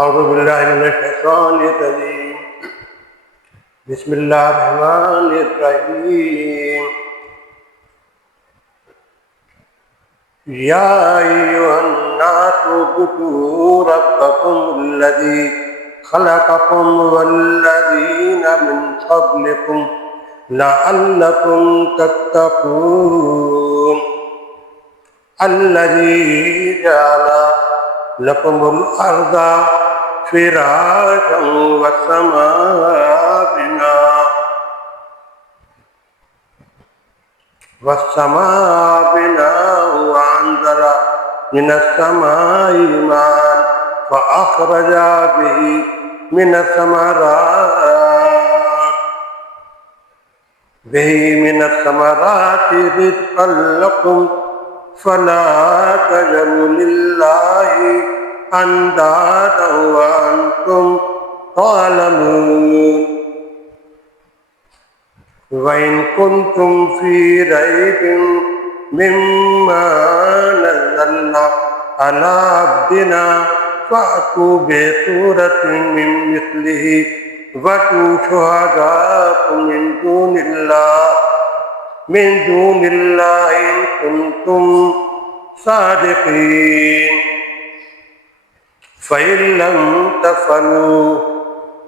اعوذ باللہ من الشیطان الرجیم بسم اللہ الرحمن الرحیم یا ایھا الناس اعبدوا ربکم الذی خلقکم والذین من قبلکم لعلکم تتقون الذی جعل لکم الارض فراشا والسماء بناء وأنزل من السماء ماء فأخرج به من الثمرات رزقا لكم فلا تجعلوا لله اندادا وانتم تعلمون وان كنتم في ريب مما نزلنا على عبدنا فأتوا بسورة من مثله وادعوا شهداءكم من دون الله إن كنتم صادقين فإن لم تفعلوا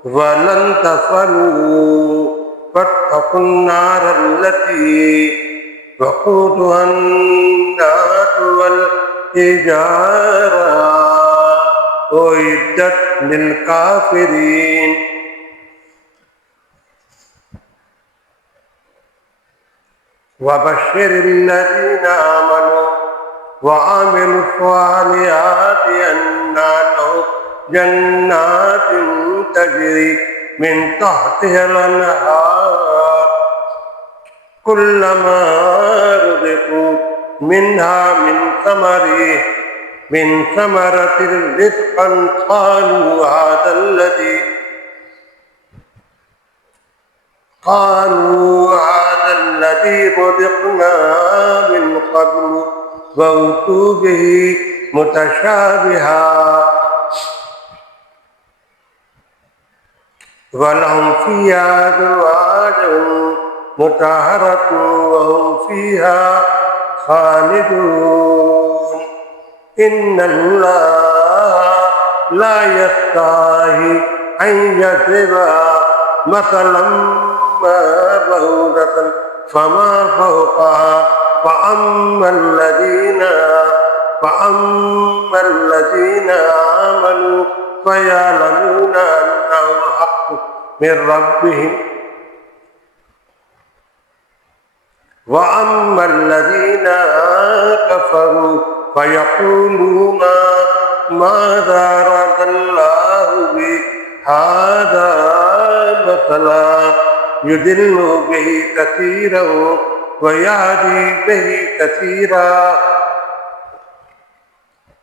ولن تفعلوا فاتقوا النار التي وقودها الناس والحجارة أعدت للكافرين وبشر الذين آمنوا وعملوا الصالحات أن لهم جنات تجري من تحتها الأنهار كلما رزقوا منها من ثمرة رزقا قالوا هذا الذي رزقنا من قبل وأتوا به متشابها ولهم فيها أزواج مطهرة وهم فيها خالدون إن الله لا يستحي أن يضرب مثلا ما بعوضة فما فوقها فأما الذين آمنوا فيعلمون أنه الحق من ربهم وأما الذين كفروا فيقولون ماذا أراد الله بهذا مثلا يضل به كثيرا ويهدي به كثيرا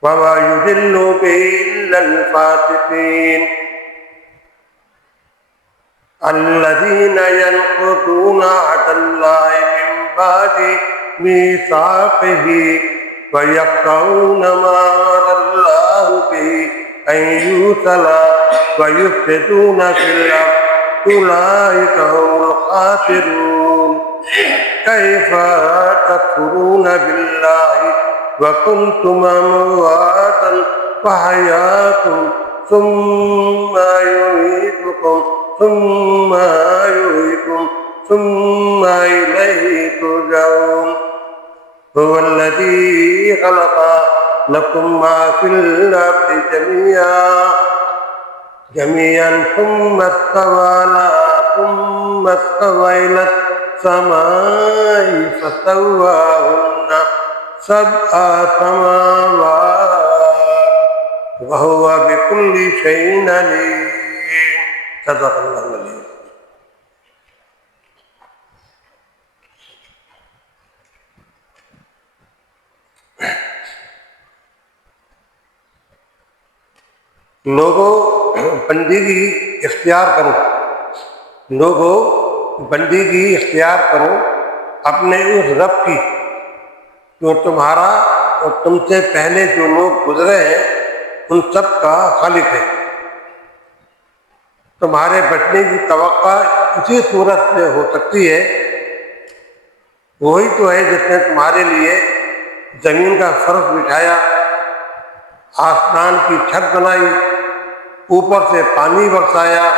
وما يضل به إلا الفاسقين الذين ينقضون عهد الله من بعد ميثاقه ويقطعون ما أمر الله به أن يوصل ويفسدون في الأرض أولئك هم الخاسرون كيف تكفرون بالله وكنتم أمواتا فأحياكم ثم يميتكم ثم إليه ترجعون هو الذي خلق لكم ما في الأرض جميعا ثم استوى إلى السماء فسواهن سبع سماوات وهو بكل شيء عليم صدق اللہ العظیم. لوگوں بندگی اختیار کرو اپنے اس رب کی جو تمہارا اور تم سے پہلے جو لوگ گزرے ہیں ان سب کا خالق ہے. تمہارے بچنے کی توقع اسی صورت میں ہو سکتی ہے، وہی تو ہے جس نے تمہارے لیے زمین کا فرش بچھایا، آسمان کی چھت بنائی، اوپر سے پانی برسایا،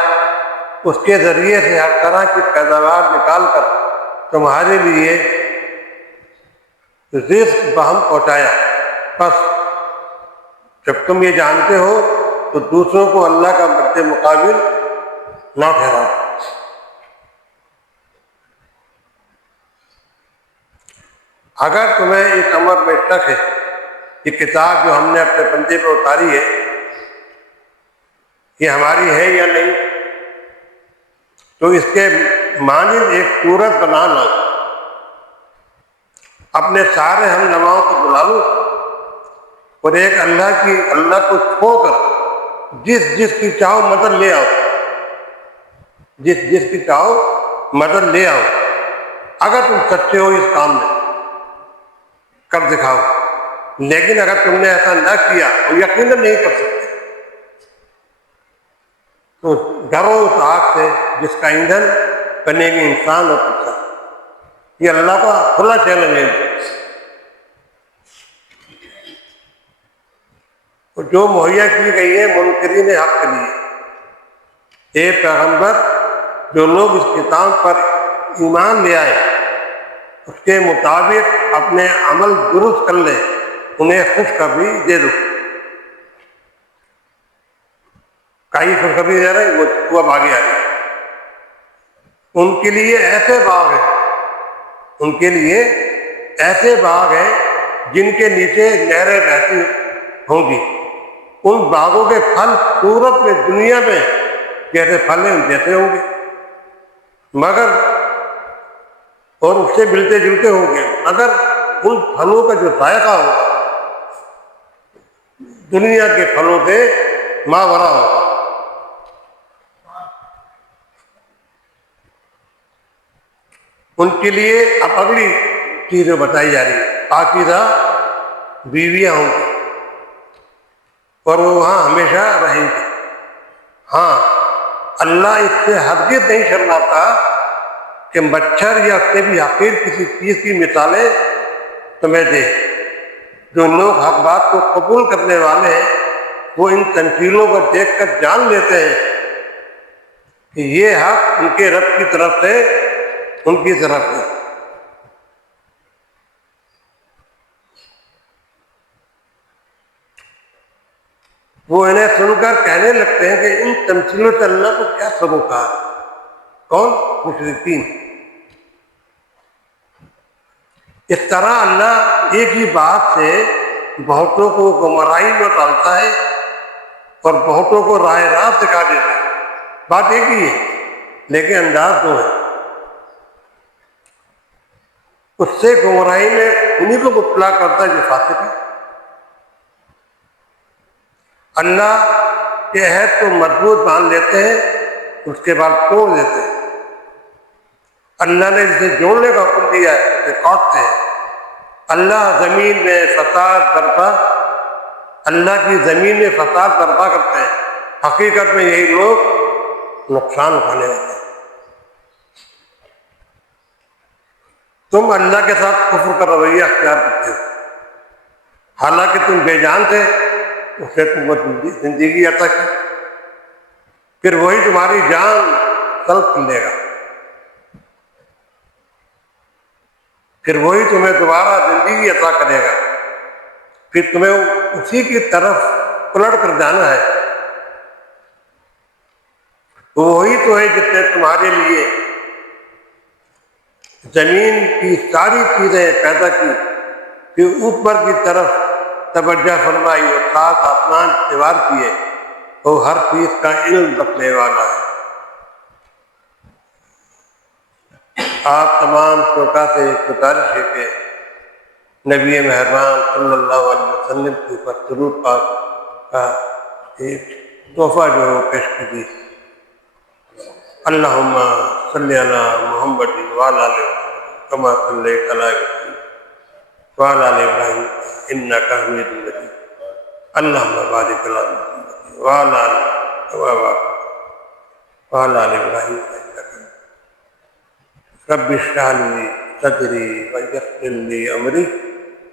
اس کے ذریعے سے ہر طرح کی پیداوار نکال کر تمہارے لیے رزق بہم پہنچایا۔ بس جب تم یہ جانتے ہو تو دوسروں کو اللہ کا مد مقابل نہ ٹھہراؤ۔ اگر تمہیں اس امر میں شک ہے کہ کتاب جو ہم نے اپنے بندے پر اتاری ہے یہ ہماری ہے یا نہیں، تو اس کے مانند ایک صورت بنا لو، اپنے سارے ہم نواؤں کو بلا لو اور ایک اللہ کو چھوڑ کر جس کی چاہو مدد لے آؤ، جس کی چاہو مدد لے آؤ۔ اگر تم سچے ہو اس کام میں کر دکھاؤ، لیکن اگر تم نے ایسا نہ کیا تو یقیناً نہیں کر سکتے، تو ڈرو اس آگ سے جس کا ایندھن بنے گی انسان اور پتھر۔ یہ اللہ کا کھلا چیلنج ہے۔ جو مہیا کی گئی ہے منکرین حق کے لیے، اے پیغمبر جو لوگ اس کتاب پر ایمان لے آئے اس کے مطابق اپنے عمل درست کر لیں، انہیں خوشخبری دے دو۔ کئی خوشخبری دے رہے ہیں، وہ اب آگے آ رہی ہے۔ ان کے لیے ایسے باغ ہیں، ان کے لیے ایسے باغ ہیں جن کے نیچے نہریں بہتی ہوں گی۔ ان باغوں کے پھل صورت میں دنیا میں جیسے پھل ہیں جیسے ہوں گے، مگر اور اس سے ملتے جلتے ہوں گے، مگر ان پھلوں کا جو ذائقہ ہوگا دنیا کے پھلوں سے ماورا ہوگا۔ ان کے لیے اب اگلی چیزیں بتائی جا رہی ہے، پاکیزہ بیویاں ہوں گی اور وہ وہاں ہمیشہ رہیں گے۔ ہاں، اللہ اس سے ہرگز نہیں شرماتا کہ مچھر یا اس سے بھی حقیر کسی چیز کی مثالیں تمہیں دے۔ جو لوگ حق بات کو قبول کرنے والے ہیں وہ ان تمثیلوں کو دیکھ کر جان لیتے ہیں کہ یہ حق ان کے رب کی طرف سے ان کی طرف ہے۔ وہ انہیں سن کر کہنے لگتے ہیں کہ ان تمثیلوں سے اللہ کو کیا سروکار۔ کون؟ مشرکین۔ اس طرح اللہ ایک ہی بات سے بہتوں کو گمراہی میں ڈالتا ہے اور بہتوں کو راہ راست دکھا دیتا ہے۔ بات ایک ہی ہے لیکن انداز دو ہے۔ اس سے گمراہی میں انہیں کو مبتلا کرتا ہے جو فاسق ہے۔ اللہ کے عہد کو مضبوط باندھ لیتے ہیں، اس کے بعد توڑ دیتے ہیں۔ اللہ نے جسے جوڑنے کا حکم دیا ہے اسے کاٹتے ہیں۔ اللہ زمین میں فساد برپا اللہ کی زمین میں فساد برپا کرتے ہیں، حقیقت میں یہی لوگ نقصان اٹھانے والے ہیں۔ تم اللہ کے ساتھ کفر کا رویہ اختیار کرتے ہو، حالانکہ تم بے جان تھے، اسے تم زندگی عطا کی، پھر وہی تمہاری جان طلب کر لے گا، پھر وہی تمہیں دوبارہ زندگی عطا کرے گا، پھر تمہیں اسی کی طرف پلٹ کر جانا ہے۔ وہی تو ہے جس نے تمہارے لیے زمین کی ساری چیزیں پیدا کی، پھر اوپر کی طرف توجہ فرمائی اور سات آسمان دیوار کیے، وہ ہر چیز کا علم رکھنے والا ہے۔ آپ تمام شرکا سے گزارش ہے کہ نبی مہربان صلی اللہ علیہ وسلم کے اوپر درود پاک کا ایک تحفہ جو ہے وہ پیش کیجیے۔ اللہم صلی علی محمد وعلی آل محمد کما صلیت علی ابراہیم وعلی آل ابراہیم انک حمید مجید۔ اللہم بارک علی محمد وعلی آل محمد کما بارکت وعلى آل إبراهيم إنك حميد مجيد رب اشرح لي صدري ويسر لي أمري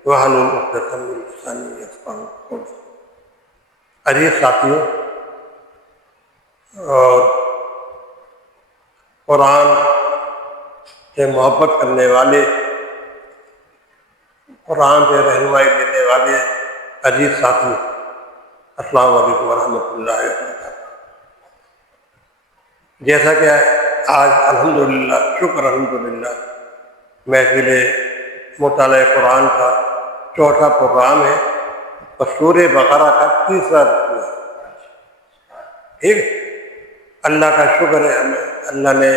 واحلل عقدة من لساني يفقهوا قولي۔ عزیز ساتھیوں اور قرآن سے محبت کرنے والے، قرآن سے رہنمائی دینے والے عزیز ساتھی، السلام علیکم ورحمۃ اللہ وبرکاتہ۔ جیسا کہ آج الحمدللہ، شکر الحمدللہ، محفل مطالعہ قرآن کا چوتھا پروگرام ہے اور سورہ بقرہ کا تیسرا رکوع ہے۔ ٹھیک ہے، اللہ کا شکر ہے ہمیں، اللہ نے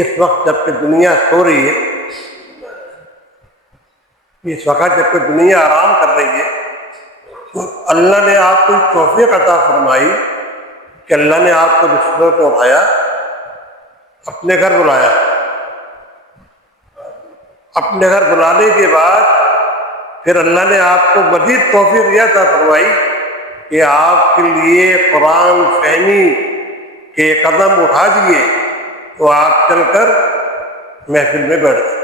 اس وقت جب کہ دنیا سو رہی ہے، اس وقت جب کہ دنیا آرام کر رہی ہے، تو اللہ نے آپ کو توفیق عطا فرمائی کہ اللہ نے آپ کو بستروں سے اٹھایا، اپنے گھر بلایا۔ اپنے گھر بلانے کے بعد پھر اللہ نے آپ کو مزید توفیق یہ عطا فرمائی کہ آپ کے لیے قرآن فہمی کے قدم اٹھا دیے، تو آپ چل کر محفل میں بیٹھ گئے۔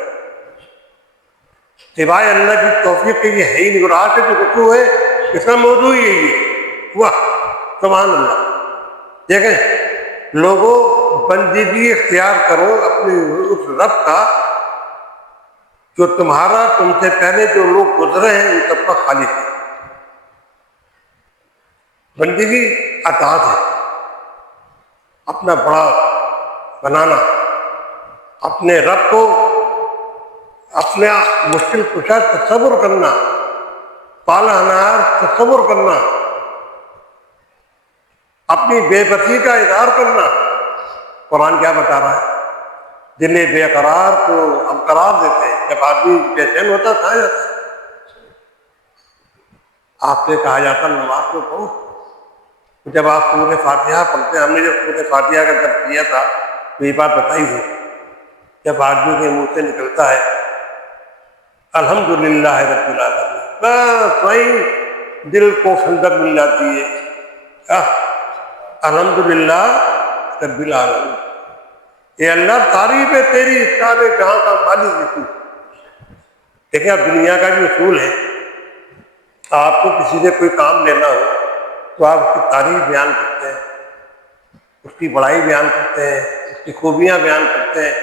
سوائے اللہ کی توفیق کے یہ ہے ہی نہیں، اور آج سے جو رکوع ہے اس کا موضوع ہی یہی ہے۔ واہ سبحان اللہ! دیکھیں لوگوں، بندگی اختیار کرو اپنے اس رب کا جو تمہارا، تم سے پہلے جو لوگ گزرے ہیں ان سب کا خالق ہے۔ بندگی اطاعت ہے، اپنا بڑا بنانا، اپنے رب کو اپنے مشکل کشا تصور کرنا، پالانہار تصور کرنا، اپنی بے بسی کا اظہار کرنا۔ قرآن کیا بتا رہا ہے؟ دل بے قرار کو ہم قرار دیتے ہیں۔ جب آدمی بے چین ہوتا کہا جاتا ہے، آپ سے کہا جاتا نماز کو پڑھو۔ جب آپ سورہ فاتحہ پڑھتے ہیں، ہم نے جب سورہ فاتحہ کا درس کیا تھا تو یہ بات بتائی تھی، جب آدمی کے منہ سے نکلتا ہے الحمدللہ رب العالمین، بس وہیں دل کو ٹھنڈک مل جاتی ہے۔ الحمدللہ رب العالمین، اے اللہ تعریف ہے تیری، سارے جہاں کا مالک ہے تو۔ دیکھیں اب دنیا کا بھی اصول ہے، آپ کو کسی سے کوئی کام لینا ہو تو آپ اس کی تعریف بیان کرتے ہیں، اس کی بڑائی بیان کرتے ہیں، اس کی خوبیاں بیان کرتے ہیں،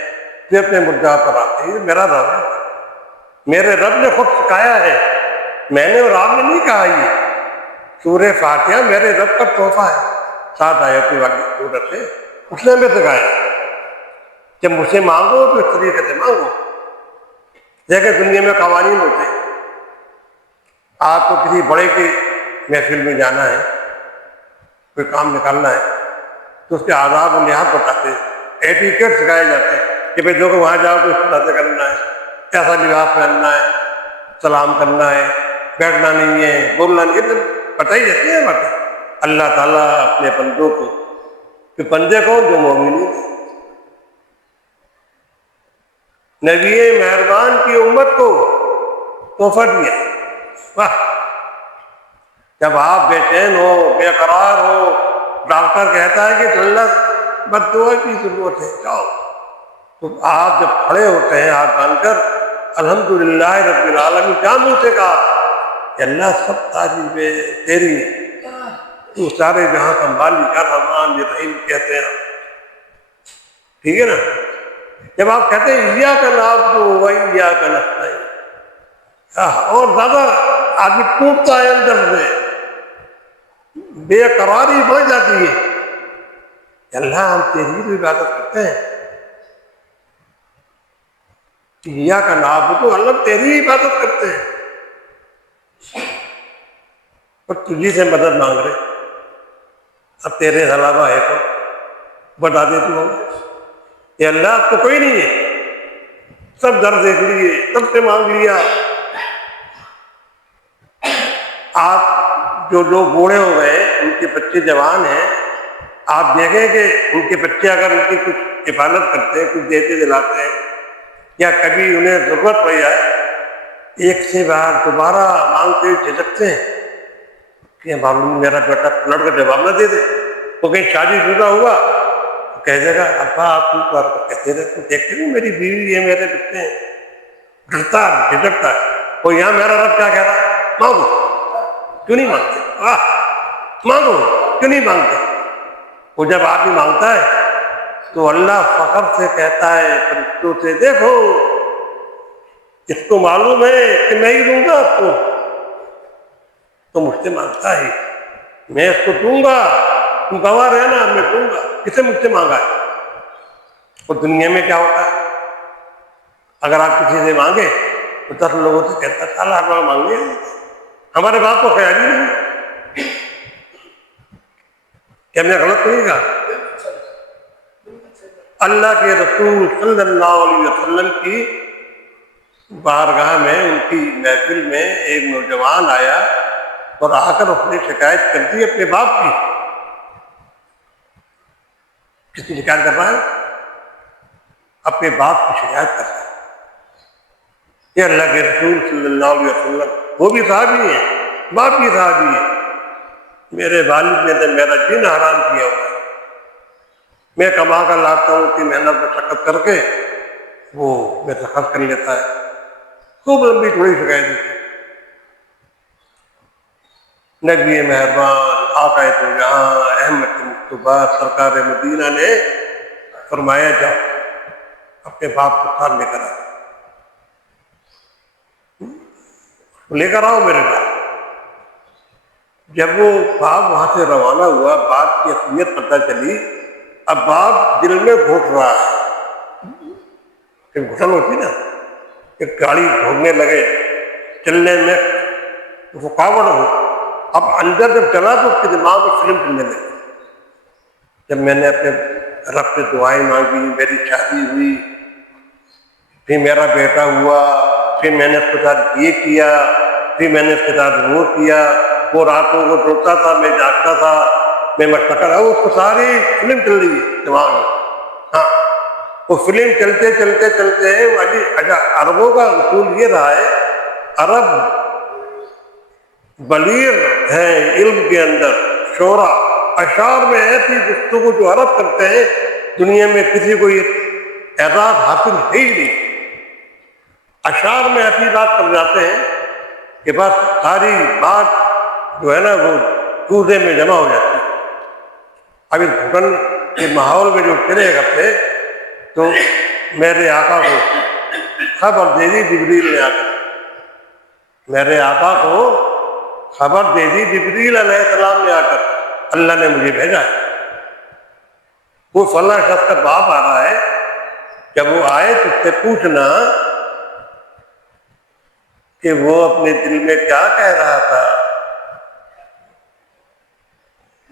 پھر اپنے مدعا پر آتے ہیں۔ یہ میرا رب ہے، میرے رب نے خود سکھایا ہے، میں نے اور آپ نے نہیں کہا۔ یہ سورہ فاتحہ میرے رب کا تحفہ ہے، 7 آیتیں والی سورت ہے، اس نے ہمیں سکھایا کہ مجھ سے مانگو تو اس طریقے سے مانگو۔ دیکھیں دنیا میں قوانین ہوتے ہیں، آپ کو کسی بڑے کی محفل میں جانا ہے، کوئی کام نکالنا ہے تو اس کے آداب و لحاظ بتاتے ہیں، ایٹیکیٹ سکھائے جاتے ہیں کہ بھائی جو کہ وہاں جاؤ تو اس طرح سے کرنا ہے، ایسا لباس پہننا ہے، سلام کرنا ہے، بیٹھنا نہیں ہے، بولنا نہیں ہے، پتہ ہی رہتی ہے باتیں۔ اللہ تعالیٰ اپنے بندوں کو، کہ بندے کو جو مومنین ہیں، نبی مہربان کی امت کو تحفہ دیا۔ واہ! جب آپ بے چین ہو، بے قرار ہو، ڈاکٹر کہتا ہے کہ اللہ بد دعا کی ضرورت ہے، جاؤ، تو آپ جب کھڑے ہوتے ہیں ہاتھ باندھ کر الحمدللہ رب العالمین، کیا منہ سے کہا کہ اللہ سب تعریفیں تیری ہیں، تو سارے جہاں کا مالک الرحمن الرحیم کہتے ہیں۔ ٹھیک ہے نا؟ جب آپ کہتے ہیں ایاک نعبد و ایاک نستعین، اور زیادہ آدمی ٹوٹتا ہے اندر سے، بے قراری بڑھ جاتی ہے کہ اللہ ہم تیری بھی عبادت کرتے ہیں، ایاک نعبد، اللہ تیری عبادت کرتے ہیں، اور تجھی سے مدد مانگ رہے، اب تیرے علاوہ ہے تو بتا دے تو یہ اللہ اب تو کوئی نہیں ہے، سب در دیکھ لیے، سب سے مانگ لیا۔ آپ جو لوگ بوڑھے ہو گئے، ان کے بچے جوان ہیں، آپ دیکھیں کہ ان کے بچے اگر ان کی کچھ حفاظت کرتے ہیں، کچھ دیتے دلاتے ہیں، یا کبھی انہیں ضرورت پڑ جائے، ایک سے بار دوبارہ مانگتے ہوئے جھجکتے ہیں کہ معلوم میرا بیٹا لڑ کر جواب نہ دے دے، تو کہیں شادی شدہ ہوا کہہ دے گا ابا آپ کہتے رہتے دیکھتے نہیں میری بیوی ہے میرے بچے ہیں، ڈرتا ہے جھجکتا ہے، اور یہاں میرا رب کیا کہہ رہا ہے؟ مانگو، کیوں نہیں مانگتے؟ مانگو، کیوں نہیں مانگتے؟ وہ جب آدمی مانگتا ہے تو اللہ فخر سے کہتا ہے فرشتوں سے، دیکھو اس کو معلوم ہے کہ میں ہی دوں گا آپ کو، تو مجھ سے مانگتا ہے، میں اس کو دوں گا، تم گواہ رہنا میں دوں گا، کسے مجھ سے مانگا ہے؟ اور دنیا میں کیا ہوتا ہے، اگر آپ کسی سے مانگے تو 10 لوگوں سے کہتا ہے سال ہر بار مانگے، ہمارے بات کو خیال ہی نہیں، کیا میں غلط نہیں کہا؟ اللہ کے رسول صلی اللہ علیہ وسلم کی بارگاہ میں، ان کی محفل میں ایک نوجوان آیا اور آ کر اس نے شکایت کر دی اپنے باپ کی۔ کس کی شکایت کر رہا ہے؟ اپنے باپ کی شکایت کر رہا ہے۔ یہ اللہ کے رسول صلی اللہ علیہ وسلم، وہ بھی صحابی ہیں، باپ بھی صحابی ہیں، میرے والد نے تو میرا جینا حرام کیا ہوا ہے، میں کما کر لاتا ہوں کہ محنت مشقت کر کے وہ میرے سے خرچ کر لیتا ہے، خوب لمبی تھوڑی شکایت ہے۔ نبی مہربان آقا تو جہاں احمد مصطفیٰ سرکار مدینہ نے فرمایا جاؤ اپنے باپ کو ساتھ لے کر آؤ، لے کر آؤ میرے باپ۔ جب وہ باپ وہاں سے روانہ ہوا، باپ کی اصلیت پتہ چلی، اب باپ دل میں گھٹ رہا ہے، کہ گھٹن ہوتی نا، کہ گاڑی گھومنے لگے، چلنے میں رکاوٹ ہو، اب اندر جب چلا تو اس کے دماغ میں فلم چلنے لگی، جب میں نے اپنے رب سے دعائیں مانگی، میری شادی ہوئی، پھر میرا بیٹا ہوا، پھر میں نے اس کے ساتھ یہ کیا، پھر میں نے اس کے ساتھ وہ کیا، وہ راتوں کو روتا تھا، میں جاگتا تھا، میں مشقت کر رہا ہوں، اس کو ساری فلم چل رہی ہے دماغ میں۔ ہاں، وہ فلم چلتے چلتے چلتے عربوں کا اصول یہ رہا ہے، عرب بلیغ ہیں علم کے اندر، شعرا اشعار میں ایسی گفتگو جو عرب کرتے ہیں دنیا میں کسی کو یہ اعزاز حاصل ہے ہی نہیں، اشعار میں ایسی بات کر جاتے ہیں کہ بس ساری بات جو ہے نا وہ چوزے میں جمع ہو جاتی ہے۔ اب اس گھٹن کے ماحول میں جو چلے کرتے تو میرے آقا کو خبر دے دی جبریل نے آ کر، میرے آقا کو خبر دے دی جبریل علیہ السلام نے آ کر، اللہ نے مجھے بھیجا ہے، وہ فلاں شخص کا باپ آ رہا ہے، جب وہ آئے تو اس سے پوچھنا کہ وہ اپنے دل میں کیا کہہ رہا تھا۔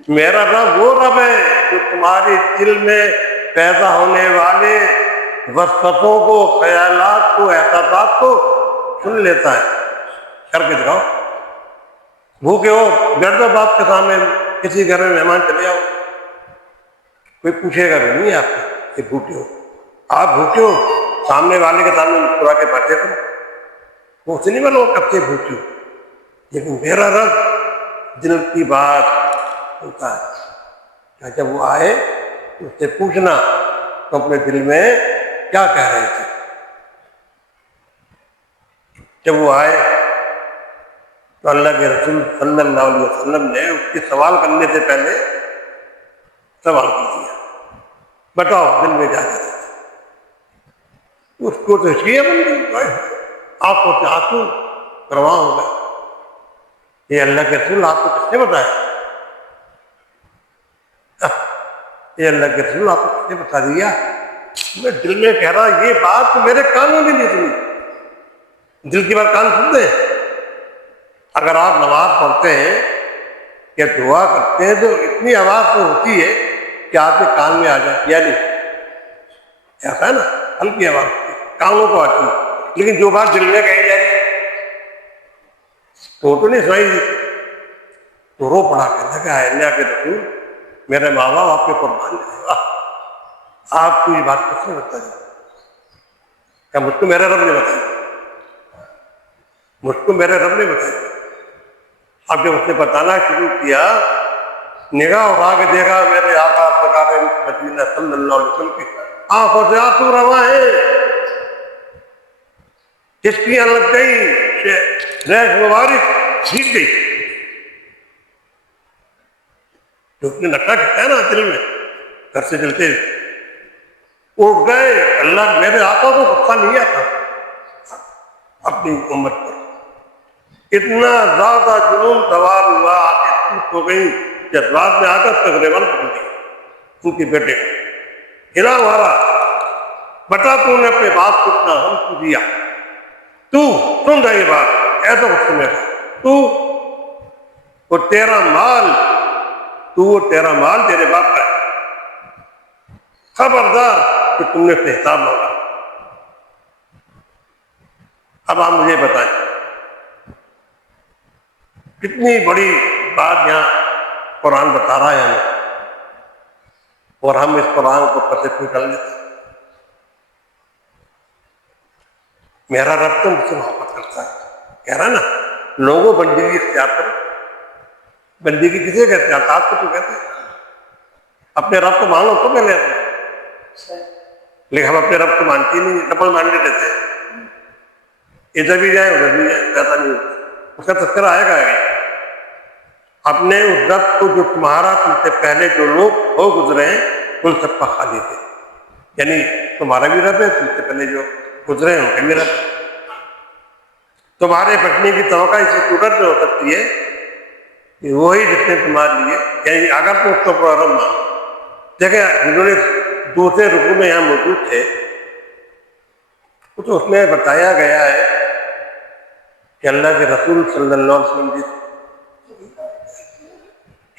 میرا رب وہ رب ہے جو تمہارے دل میں پیدا ہونے والے وسوسوں کو، خیالات کو، احساسات کو سن لیتا ہے۔ کر کے دکھاؤ، بھوکے ہو بیٹھ جاؤ باپ کے سامنے، کسی گھر میں مہمان چلے آؤ، کوئی پوچھے گا بھی نہیں آپ کو کہ بھوکے ہو، آپ بھوکے ہو سامنے والے کے سامنے مسکرا کے باتیں کرو، وہ اسے نہیں معلوم کب سے بھوکے ہو، لیکن میرا رب دل کی بات ہوتا ہے۔ جب وہ آئے تو اس سے پوچھنا تو اپنے دل میں کیا کہہ رہے تھے۔ جب وہ آئے تو اللہ کے رسول صلی اللہ علیہ وسلم نے اس کے سوال کرنے سے پہلے سوال کر دیا، بتاؤ دل میں کیا کہہ رہے تھے۔ اس کو تو شیعہ بن گئی، آنکھوں سے آنسو رواں ہو گئے، یہ اللہ کے رسول آپ کو کس نے بتایا؟ یہ اللہ کے رسول آپ کو کس نے بتا دیا؟ میں دل میں کہہ رہا یہ بات تو میرے کانوں میں نہیں سنی۔ دل کی بات کان سنتے ہیں؟ اگر آپ نماز پڑھتے ہیں یا دعا کرتے ہیں تو اتنی آواز تو ہوتی ہے کہ آپ کے کان میں آ جائے، یا نہیں؟ ایسا ہے نا، ہلکی آواز کانوں کو آتی ہے، لیکن جو بات دل میں کہی جائے تو نہیں سنائی دیتی۔ تو رو پڑا کہنا کہ اللہ کے رسول میرے ماں باپ آپ کے قربان جائے، آپ کو یہ بات کس نے بتائی؟ کیا مجھ کو میرے رب نے بتائی؟ مجھ کو میرے رب نے بتائی۔ اب جب اس نے بتانا شروع کیا نگاہ اٹھا کے دیکھا میرے آقا سرکار مدینہ صلی اللہ علیہ وسلم کی آنکھوں سے آنسو رواں ہیں، چشکیاں لگ گئی، ریش مبارک چھیٹ گئی، جو اپنے نقا کہتا ہے نا دل میں گھر سے چلتے اٹھ گئے۔ اللہ میرے آقا کو غصہ نہیں آتا اپنی امت پر، اتنا زیادہ جنون سوار ہوا آ کے ہو گئی کہ رات میں آ کر تقریباً پکڑ دی ان کے بیٹے کو، ہلا مارا، بتا تو نے اپنے باپ کو اتنا غم کیوں دیا، تو سن رہا یہ بات ایسا غصے میں تو وہ تیرا مال تیرے باپ کا ہے، خبردار کہ تم نے اس سے حساب مانگا۔ اب آپ مجھے بتائیں کتنی بڑی بات یہاں قرآن بتا رہا ہے ہمیں، اور ہم اس قرآن کو پسے نکل لیتے ہیں۔ میرا رب تو مجھ سے محبت کرتا ہے، کہہ رہا نا لوگوں بندگی اختیار کرو، بندگی کسے کہتے ہیں؟ آپ کو تو کہتے ہیں، اپنے رب کو مانو تو میں لیتے ہیں، لیکن ہم اپنے رب کو مانتی نہیں، ڈبل مانڈے رہتے ہیں، ادھر بھی جائیں ادھر بھی جائیں، پیدا نہیں ہوتا، اس کا تذکرہ آئے گا آگے۔ اپنے اس رب کو جو تمہارا تم سے پہلے جو لوگ ہو گزرے ہیں ان سب کا خالی تھے، یعنی تمہارا بھی رب ہے، تم سے پہلے جو گزرے ہیں ان کا بھی رب ہے۔ تمہارے بچنے کی توقع اسی صورت میں ہو سکتی ہے کہ وہی جس نے تمہارے لیے، یعنی اگر تم اس کو رب مانو۔ دیکھیں جنہوں نے دوسرے رکوع میں یہاں موجود تھے تو اس میں بتایا گیا ہے کہ اللہ کے رسول صلی اللہ علیہ وسلم جس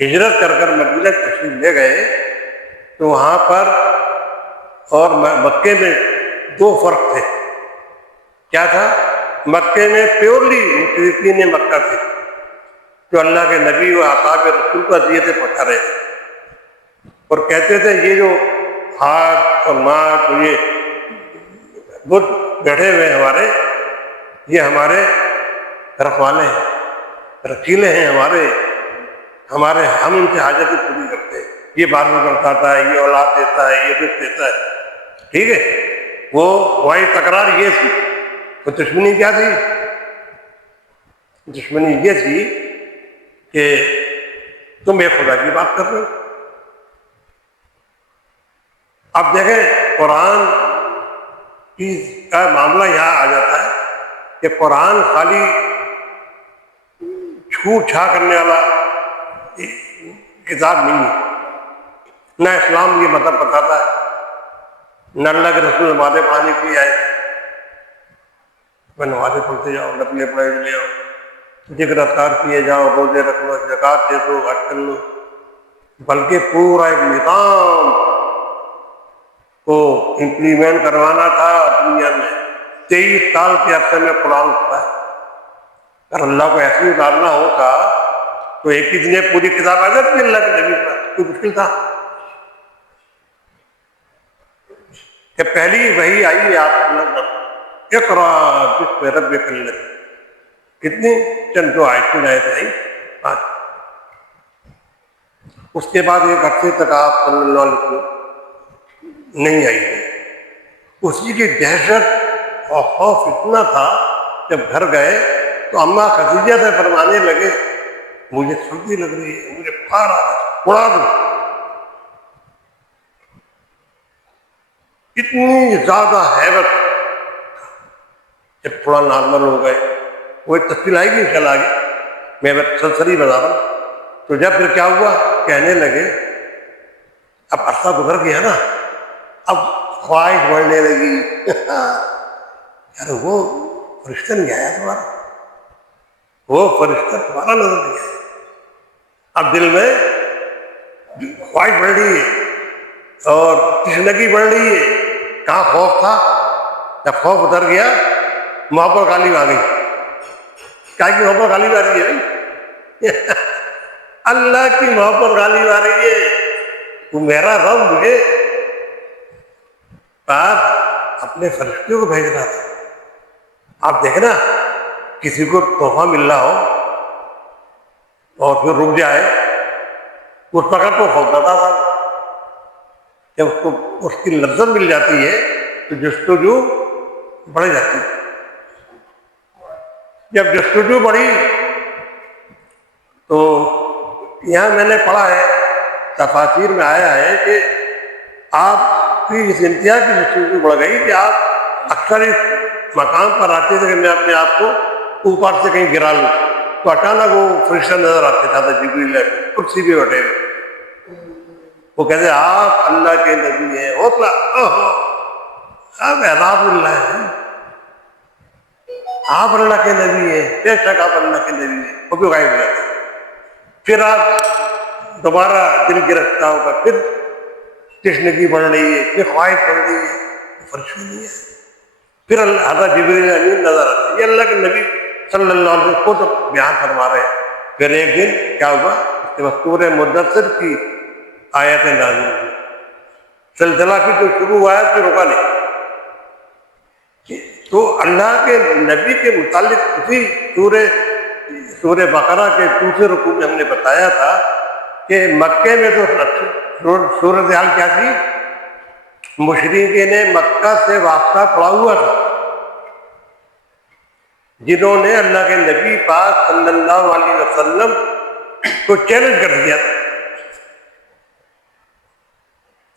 ہجرت کر کر مدینہ تشریف لے گئے تو وہاں پر اور مکے میں دو فرق تھے۔ کیا تھا؟ مکے میں پیورلی مشرکین مکہ تھے جو اللہ کے نبی و اصحاب رسول کو اذیتیں پہنچا رہے تھے اور کہتے تھے یہ جو ہاتھ اور مات اور یہ بت بیٹھے ہوئے ہمارے، یہ ہمارے رکھوالے ہیں، رکیلے ہیں ہمارے ہم ان کی حاجتیں پوری کرتے ہیں، یہ بارو برساتا ہے، یہ اولاد دیتا ہے، یہ رزق دیتا ہے، ٹھیک ہے۔ وہ وائی تکرار یہ تھی، تو دشمنی کیا تھی؟ دشمنی یہ تھی کہ تم ایک خدا کی بات کر رہے ہو۔ اب دیکھیں قرآن کا معاملہ یہاں آ جاتا ہے کہ قرآن خالی چھوٹ چھا کرنے والا کتاب نہیں ہے، نہ اسلام یہ مطلب بتاتا ہے، نہ اللہ کے رسول نمازیں پڑھانے کے لیے آئے میں نمازیں پڑھتے جاؤ، نفلیں پڑھے چلے جاؤ، ذکر اذکار کیے جاؤ، روزے رکھ لو، زکوٰۃ دے دو، حج کر لو، بلکہ پورا ایک نظام کو امپلیمنٹ کروانا تھا دنیا میں۔ 23 سال کے عرصے میں قرآن اترا ہے۔ اگر اللہ کو ایسے اتارنا ہوتا تو ایک ہی دن پوری کتاب آ جاتی اللہ کے نبی پر، کوئی مشکل تھا کہ پہلی وحی آئی ہے آپ اقرا بسم ربک الذی، کتنی چند دو آیتیں آئی، اس کے بعد ایک عرصے تک آپ صلی اللہ علیہ وسلم نہیں آئی ہے۔ اسی کی دہشت اور خوف اتنا تھا جب گھر گئے تو اماں خدیجہ سے فرمانے لگے مجھے سردی لگ رہی ہے، مجھے بخار آ رہا ہے، اڑا دو۔ اتنی زیادہ ہیبت، جب تھوڑا نارمل ہو گئے، وہ تفصیل آئے گی انشاءاللہ آگے، میں سرسری بتا رہا ہوں۔ تو جب پھر کیا ہوا، کہنے لگے اب عرصہ گزر گیا نا، اب خواہش بڑھنے لگی یار وہ فرشتہ نہیں آیا تمہارا، وہ فرشتہ تمہارا نظر نہیں آیا۔ اب دل میں خواہش بڑھ رہی ہے اور تشنگی بڑھ رہی ہے۔ کہاں خوف تھا، جب خوف اتر گیا محبت غالب آ گئی۔ کیا کی محبت غالب آ رہی ہے بھائی؟ اللہ کی محبت غالب آ رہی ہے۔ وہ میرا رب مجھے آپ اپنے فرشتوں کو بھیج رہا تھا۔ آپ دیکھنا کسی کو تحفہ مل رہا ہو اور پھر رک جائے اس وقت وہ خوفزدہ تھا، جب اس کو اس کی لذت مل جاتی ہے تو جستجو بڑھ جاتی ہے۔ جب جستجو بڑھی تو یہاں میں نے پڑھا ہے، تفاسیر میں آیا ہے کہ آپ کی اس انتہا کی جستجو بڑھ گئی کہ آپ اکثر اس مقام پر آتے تھے کہ میں اپنے آپ کو اوپر سے کہیں گرا لوں، تو اچانک وہ فرشتہ نظر آتے تھا جبریل کرسی پہ بیٹھے ہوئے، وہ کہتے آپ اللہ کے نبی ہیں، حوصلہ آپ اعراض اللہ ہیں، آپ اللہ کے نبی ہیں، بے شک آپ اللہ کے نبی ہیں، وہ بھی غائب ہو جاتے ہیں۔ پھر آپ دوبارہ دل گرفتا ہوگا، پھر تشنگی بڑھ رہی ہے، پھر خواہش بڑھ رہی ہے، فرشتے نہیں ہے، پھر حضرت جبریل امین نظر آتے ہیں۔ یہ اللہ کے نبی صلی اللہ علیہ وسلم خود بیان فرما رہے ہیں۔ پھر ایک دن کیا ہوا کہ سورہ مدثر کی آیتیں نازل ہوئی، سلسلہ کی جو شروع ہوا ہے پھر رکا نہیں۔ تو اللہ کے نبی کے متعلق اسی سورہ بقرہ کے دوسرے رکوع میں ہم نے بتایا تھا کہ مکے میں تو صورتحال کیا تھی، مشرکین نے مکہ سے واسطہ پڑا ہوا تھا، جنہوں نے اللہ کے نبی پاک صلی اللہ علیہ وسلم کو چیلنج کر دیا تھا،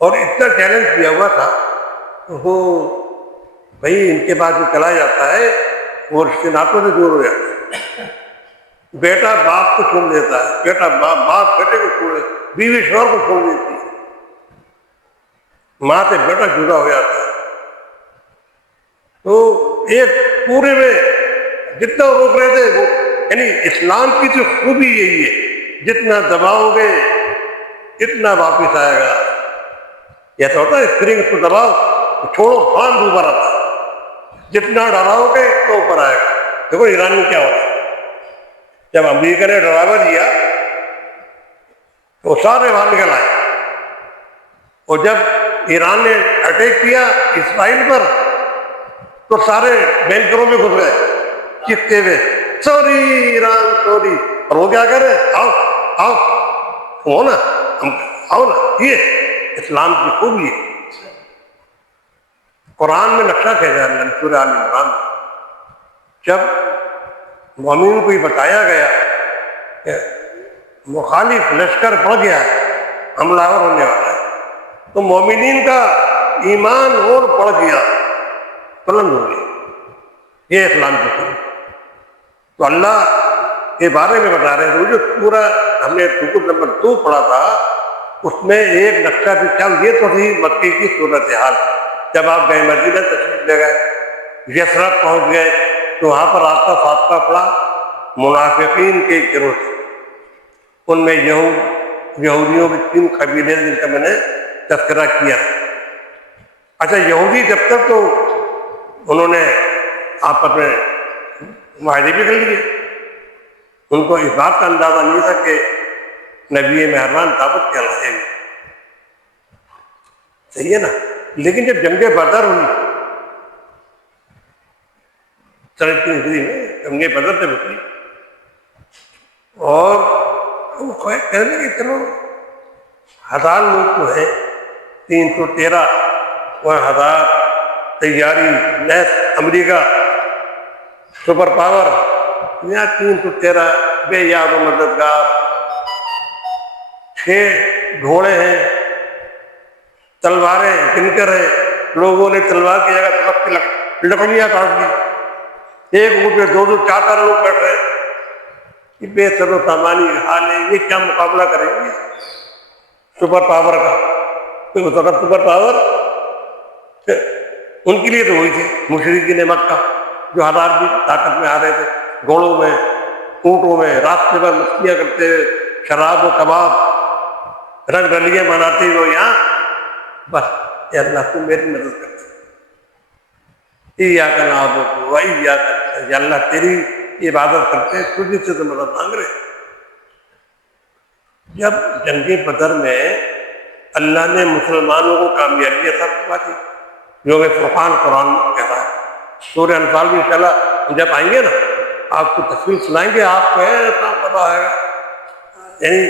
اور اتنا چیلنج کیا ہوا تھا وہ بھائی ان کے بعد جو چلا جاتا ہے وہ رشتے ناتوں سے دور ہو جاتا ہے، بیٹا باپ کو چھوڑ دیتا ہے، بیٹا باپ بیٹے کو چھوڑ دیتا ہے، بیوی شوہر کو چھوڑ دیتی ہے، ماں سے بیٹا جدا ہو جاتا ہے۔ تو ایک پورے میں جتنا روک رہے تھے وہ، یعنی اسلام کی جو خوبی یہی ہے، جتنا دباؤ گے اتنا واپس آئے گا۔ ایسا ہوتا ہے اسپرنگ کو دباؤ چھوڑو فوراً اوپر آتا ہے، جتنا ڈراؤ گے تو اوپر آئے گا۔ دیکھو ایران میں کیا ہوا، جب امریکہ نے ڈراوا دیا تو سارے باہر نکل آئے، اور جب ایران نے اٹیک کیا اسرائیل پر تو سارے بینکروں میں گھس گئے چیختے ہوئے سوری ایران سوری، اور وہ کیا کرے، آؤ آؤ ہو نا، آؤ نا۔ یہ اسلام کی خوبی ہے۔ قرآن میں نقشہ کھینچا اللہ نے سورہ آل عمران میں، جب مومنین کو یہ بتایا گیا کہ مخالف لشکر بڑھ گیا ہے، حملہ آور ہونے والا ہے، تو مومنین کا ایمان اور بڑھ گیا، بلند ہو گیا۔ یہ اسلام کی خوبی۔ تو اللہ کے بارے میں بتا رہے ہیں، جو پورا ہم نے رکوع نمبر 2 پڑھا تھا اس میں ایک نقشہ بھی چل، یہ تو تھی مکے کی صورتحال۔ جب آپ گئے مدینہ تشریف لے گئے، یثرب پہنچ گئے تو وہاں پر آپ کا فاتحہ پڑا منافقین کے گروہ سے، ان میں یہودیوں کے 3 قبیلے جن کا میں نے تذکرہ کیا۔ اچھا یہودی جب تک تو انہوں نے آپس میں معاہدے بھی کر لیے، ان کو اس بات کا اندازہ نہیں تھا کہ نبی مہربان دعوت کیا لائے گے، صحیح ہے نا۔ لیکن جب جنگ بدر ہوئی 3 ہجری میں، جنگ بدر سے ہوئی، اور وہ کہنے کہ چلو 1000 لوگ تو ہیں، 313 وہ 1000 تیاری لیس امریکہ سپر پاور، یہاں 313 بے یار و مددگار، 6 گھوڑے ہیں، تلواریں کنکر ہیں، لوگوں نے تلوار کی جگہ درخت کی لکڑیاں کاٹ دی، ایک اونٹ پہ 2 4 لوگ بیٹھ رہے ہیں، یہ بے سر و سامانی حال ہے، یہ کیا مقابلہ کریں گے سپر پاور کا؟ کوئی اس وقت سپر پاور ان کے لیے تو ہوئی تھی مشرکین مکہ، جو 1000 کی طاقت میں آ رہے تھے، گھوڑوں میں اونٹوں میں، راستے پر مستیاں کرتے ہوئے، شراب و کباب رنگ رلیاں مناتے ہوئے، یہاں بس اے اللہ تو میری مدد کر دے، ایاک نعبد و ایاک نستعین، یا اللہ تیری عبادت کرتے ہیں، تجھ سے تو مدد مانگ رہے ہیں۔ جب جنگ بدر میں اللہ نے مسلمانوں کو کامیابی عطا فرمائی، جو کہ فرقان قرآن کہتا ہے، سورہ انفال میں انشاءاللہ جب آئیں گے نا آپ کو تفصیل سنائیں گے، آپ کو ایسا پتہ آئے گا، یعنی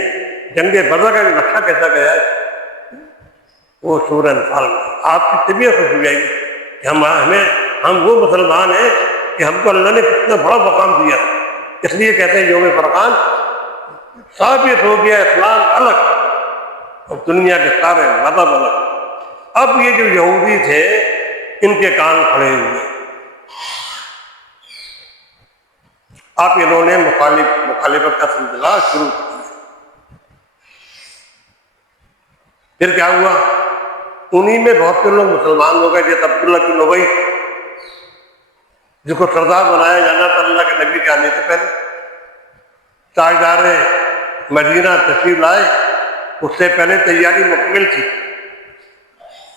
جنگ بدر کا نقشہ کیسا گیا ہے وہ سورہ انفال میں. آپ کی طبیعت خوش ہو جائے گی کہ ہم وہ مسلمان ہیں کہ ہم کو اللہ نے کتنا بڑا مقام دیا. اس لیے کہتے ہیں یوم فرقان ثابت ہو گیا اسلام الگ اور دنیا کے سارے مذہب الگ. اب یہ جو یہودی تھے ان کے کان کھڑے ہوئے. اب انہوں نے مخالفت کا سلسلہ شروع کر دیا. پھر کیا ہوا؟ انہی میں بہت سے لوگ مسلمان ہو گئے جیسے عبداللہ بن ابی جس کو سردار بنایا جانا تھا اللہ کے نبی کے آنے سے پہلے. تاجدار مدینہ تشریف لائے، اس سے پہلے تیاری مکمل تھی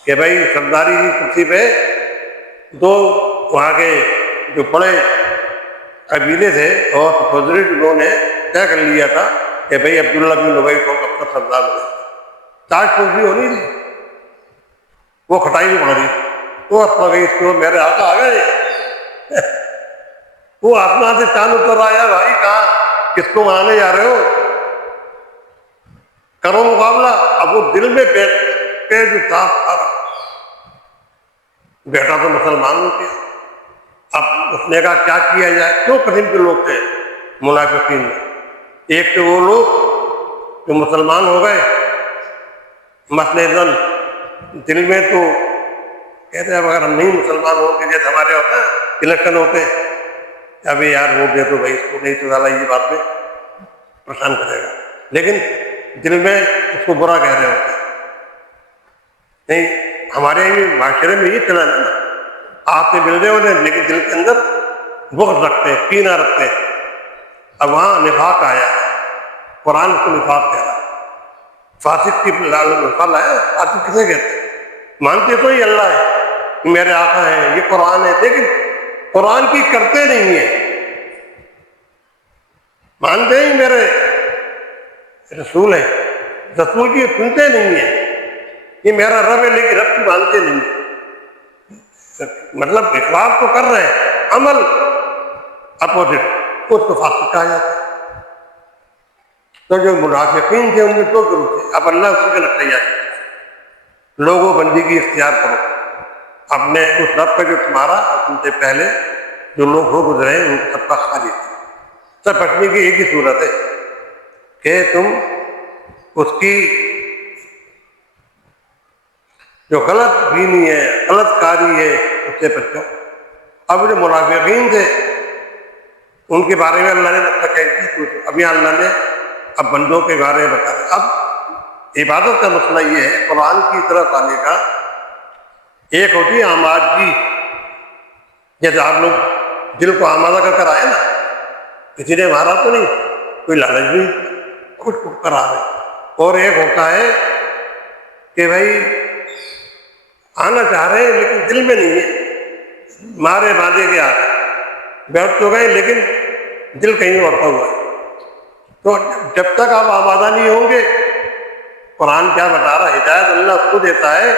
کہ بھائی سرداری کی کرسی پہ دو وہاں کے جو بڑے قبیلے تھے اور خزرج انہوں نے طے کر لیا تھا کہ بھائی عبداللہ بن ابی کو اپنا سردار بنے. تاج پوشی ہونی تھی، وہ کھٹائی نہیں پڑ رہی. وہ اپنا گئی اس کو میرے آقا آ گئے. وہ آسمان سے چاند اتر آیا، بھائی کہاں کس کو منانے جا رہے ہو؟ کرو مقابلہ. اب وہ دل میں پیٹ صاف تھا، بیٹا تو مسلمان ہو گیا. اب اس نے کہا کیا کیا جائے؟ کیوں قسم کے لوگ تھے منافقین میں. ایک تو وہ لوگ جو مسلمان ہو گئے مثلاً دل میں تو کہتے ہیں اگر ہم نہیں مسلمان ہوں گے جیسے ہمارے ہوتا ہے الیکشن ہوتے ہیں ابھی یار ووٹ دے تو بھائی اس کو نہیں تو ڈالا، یہ بات میں پریشان کرے گا، لیکن دل میں اس کو برا کہہ رہے ہوتے ہیں. نہیں، ہمارے معاشرے میں یہ چلا نا، آپ سے مل رہے ہوتے ہیں لیکن دل کے اندر بغض رکھتے ہیں، کینہ رکھتے ہیں. اب وہاں نفاق آیا ہے، قرآن کو نفاق کہہ رہا ہے. فاسق کی مثال ہے. فاسق کسے کہتے ہیں؟ مانتے تو ہی اللہ ہے، میرے آقا ہیں، یہ قرآن ہے، لیکن قرآن کی کرتے نہیں ہیں. مانتے ہی میرے رسول ہیں، رسول کی سنتے نہیں ہیں. یہ میرا رب ہے لیکن رب کی مانتے نہیں ہیں. مطلب اقرار تو کر رہے ہیں، عمل اپوزٹ، اس کو فاسق کہا جاتا ہے. تو جو منافقین تھے ان میں دو گروہ تھے. اب اللہ اسی کے نقطۂ جاتے ہیں لوگوں بندگی اختیار کرو اپنے اس رب کا جو تمہارا اور تم سے پہلے جو لوگ ہو گزرے ہیں ان سب کا خالق ہے. سب بچنے کی ایک ہی صورت ہے کہ تم اس کی جو غلط بینی ہے، غلط کاری ہے، اس سے بچو. اب جو منافقین تھے ان کے بارے میں اللہ نے نقطہ کہی. اب یہاں اللہ نے اب بندوں کے بارے میں بتا دیا. اب عبادت کا مسئلہ یہ ہے قرآن کی طرف آنے کا. ایک ہوتی ہے آمادگی، جیسے آپ لوگ دل کو آمادہ کر کر آئے نا، کسی نے مارا تو نہیں، کوئی لالچ بھی کچھ کر آ رہے. اور ایک ہوتا ہے کہ بھائی آنا چاہ رہے ہیں لیکن دل میں نہیں ہے، مارے باندھے کے آ رہے، بیٹھ تو گئے لیکن دل کہیں اور ہوا ہے. تو جب تک آپ آمادہ نہیں ہوں گے، قرآن کیا بتا رہا ہے؟ ہدایت اللہ اس کو دیتا ہے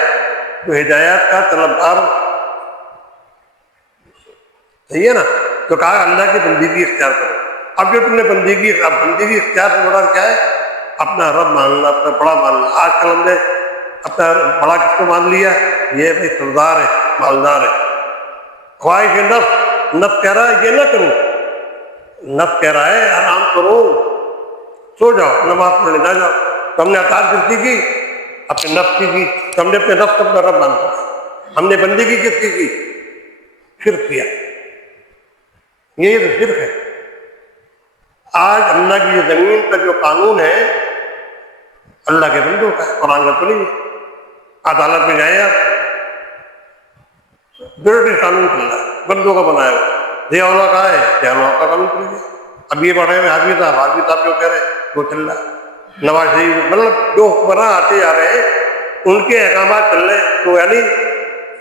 جو ہدایت کا طلبگار ہو. صحیح ہے نا؟ تو کہا اللہ کی بندگی اختیار کرو. اب جو تم نے بندگی اختیار سے بڑا کیا ہے؟ اپنا رب ماننا، اپنا بڑا ماننا. آج کل ہم نے اپنا بڑا کس کو مان لیا؟ یہ بھائی سردار ہے، مالدار ہے. خواہش نفس کہہ رہا ہے یہ نہ کرو، نفس کہہ رہا ہے آرام کرو، سو جاؤ، نماز پڑھنے نہ جاؤ. تو ہم نے اطاعت کس کی کی؟ اپنے نفس کی. تو ہم نے اپنے نفس کو اپنا رب مان لیا. ہم نے بندگی کس کی؟ شرک کیا. یہ تو شرک ہے. آج اللہ کی یہ زمین کا جو قانون ہے اللہ کے بندوں کا ہے، قرآن کا تو نہیں. عدالت میں جائیں آپ، برٹش قانون چل رہا ہے، بندوں کا بنایا ہوا. ضیاء اللہ کا ہے، ضیاء اللہ کا قانون چل گیا. اب یہ پڑھ رہے ہیں حاجی صاحب جو کہہ رہے ہیں وہ چل رہا ہے. نواز شریف، مطلب جو حکمراں آتے جا رہے ہیں ان کے احکامات چل رہے ہیں. تو یعنی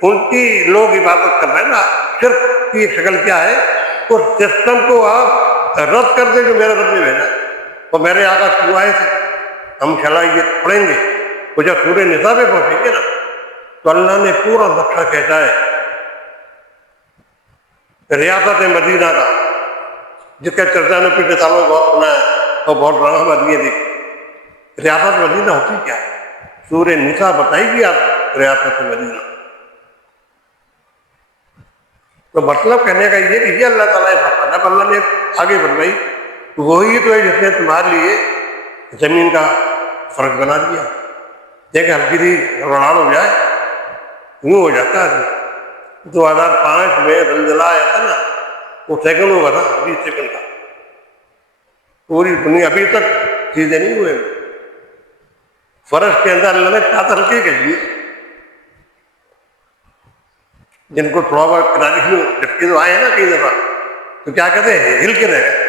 ان کی لوگ عبادت کر رہے ہیں نا. شرک کی ایک شکل کیا ہے؟ اس سسٹم کو آپ رد کر دیں جو میرے رب نے بھیجا. اور میرے آقا کیوں آئے تھے؟ ہم انشاءاللہ یہ پڑھیں گے. وہ جب سورہ نساء پہ پہنچیں گے نا تو اللہ نے پورا نقشہ کہتا ہے ریاست مدینہ کا، جس کا چرچا نے پچھلے سالوں میں بہت سنا ہے اور بہت ڈرامہ دیکھی. ریاست مدینہ ہوتی کیا ہے؟ سورہ نساء بتائے گی آپ ریاست مدینہ. تو مطلب کہنے کا یہ کہ یہ اللہ تعالیٰ اب اللہ نے آگے بڑھائی وہی تو ہے جس نے تمہارے لیے زمین کا فرق بنا دیا. دیکھیں ہلکی سی رڑاڑ ہو جائے یوں ہو جاتا ہے. 2005 میں زلزلہ آیا تھا نا، وہ سیکنڈ ہوگا تھا، 20 سیکنڈ کا. پوری دنیا ابھی تک چیزیں نہیں ہوئے. فرش کے اندر اللہ نے چادر ہلکی کہی جن کو تھوڑا بہت کنارے جھٹکے تو آئے ہیں نا کئی دفعہ تو کیا کہتے ہیں ہل کے رہ گئے.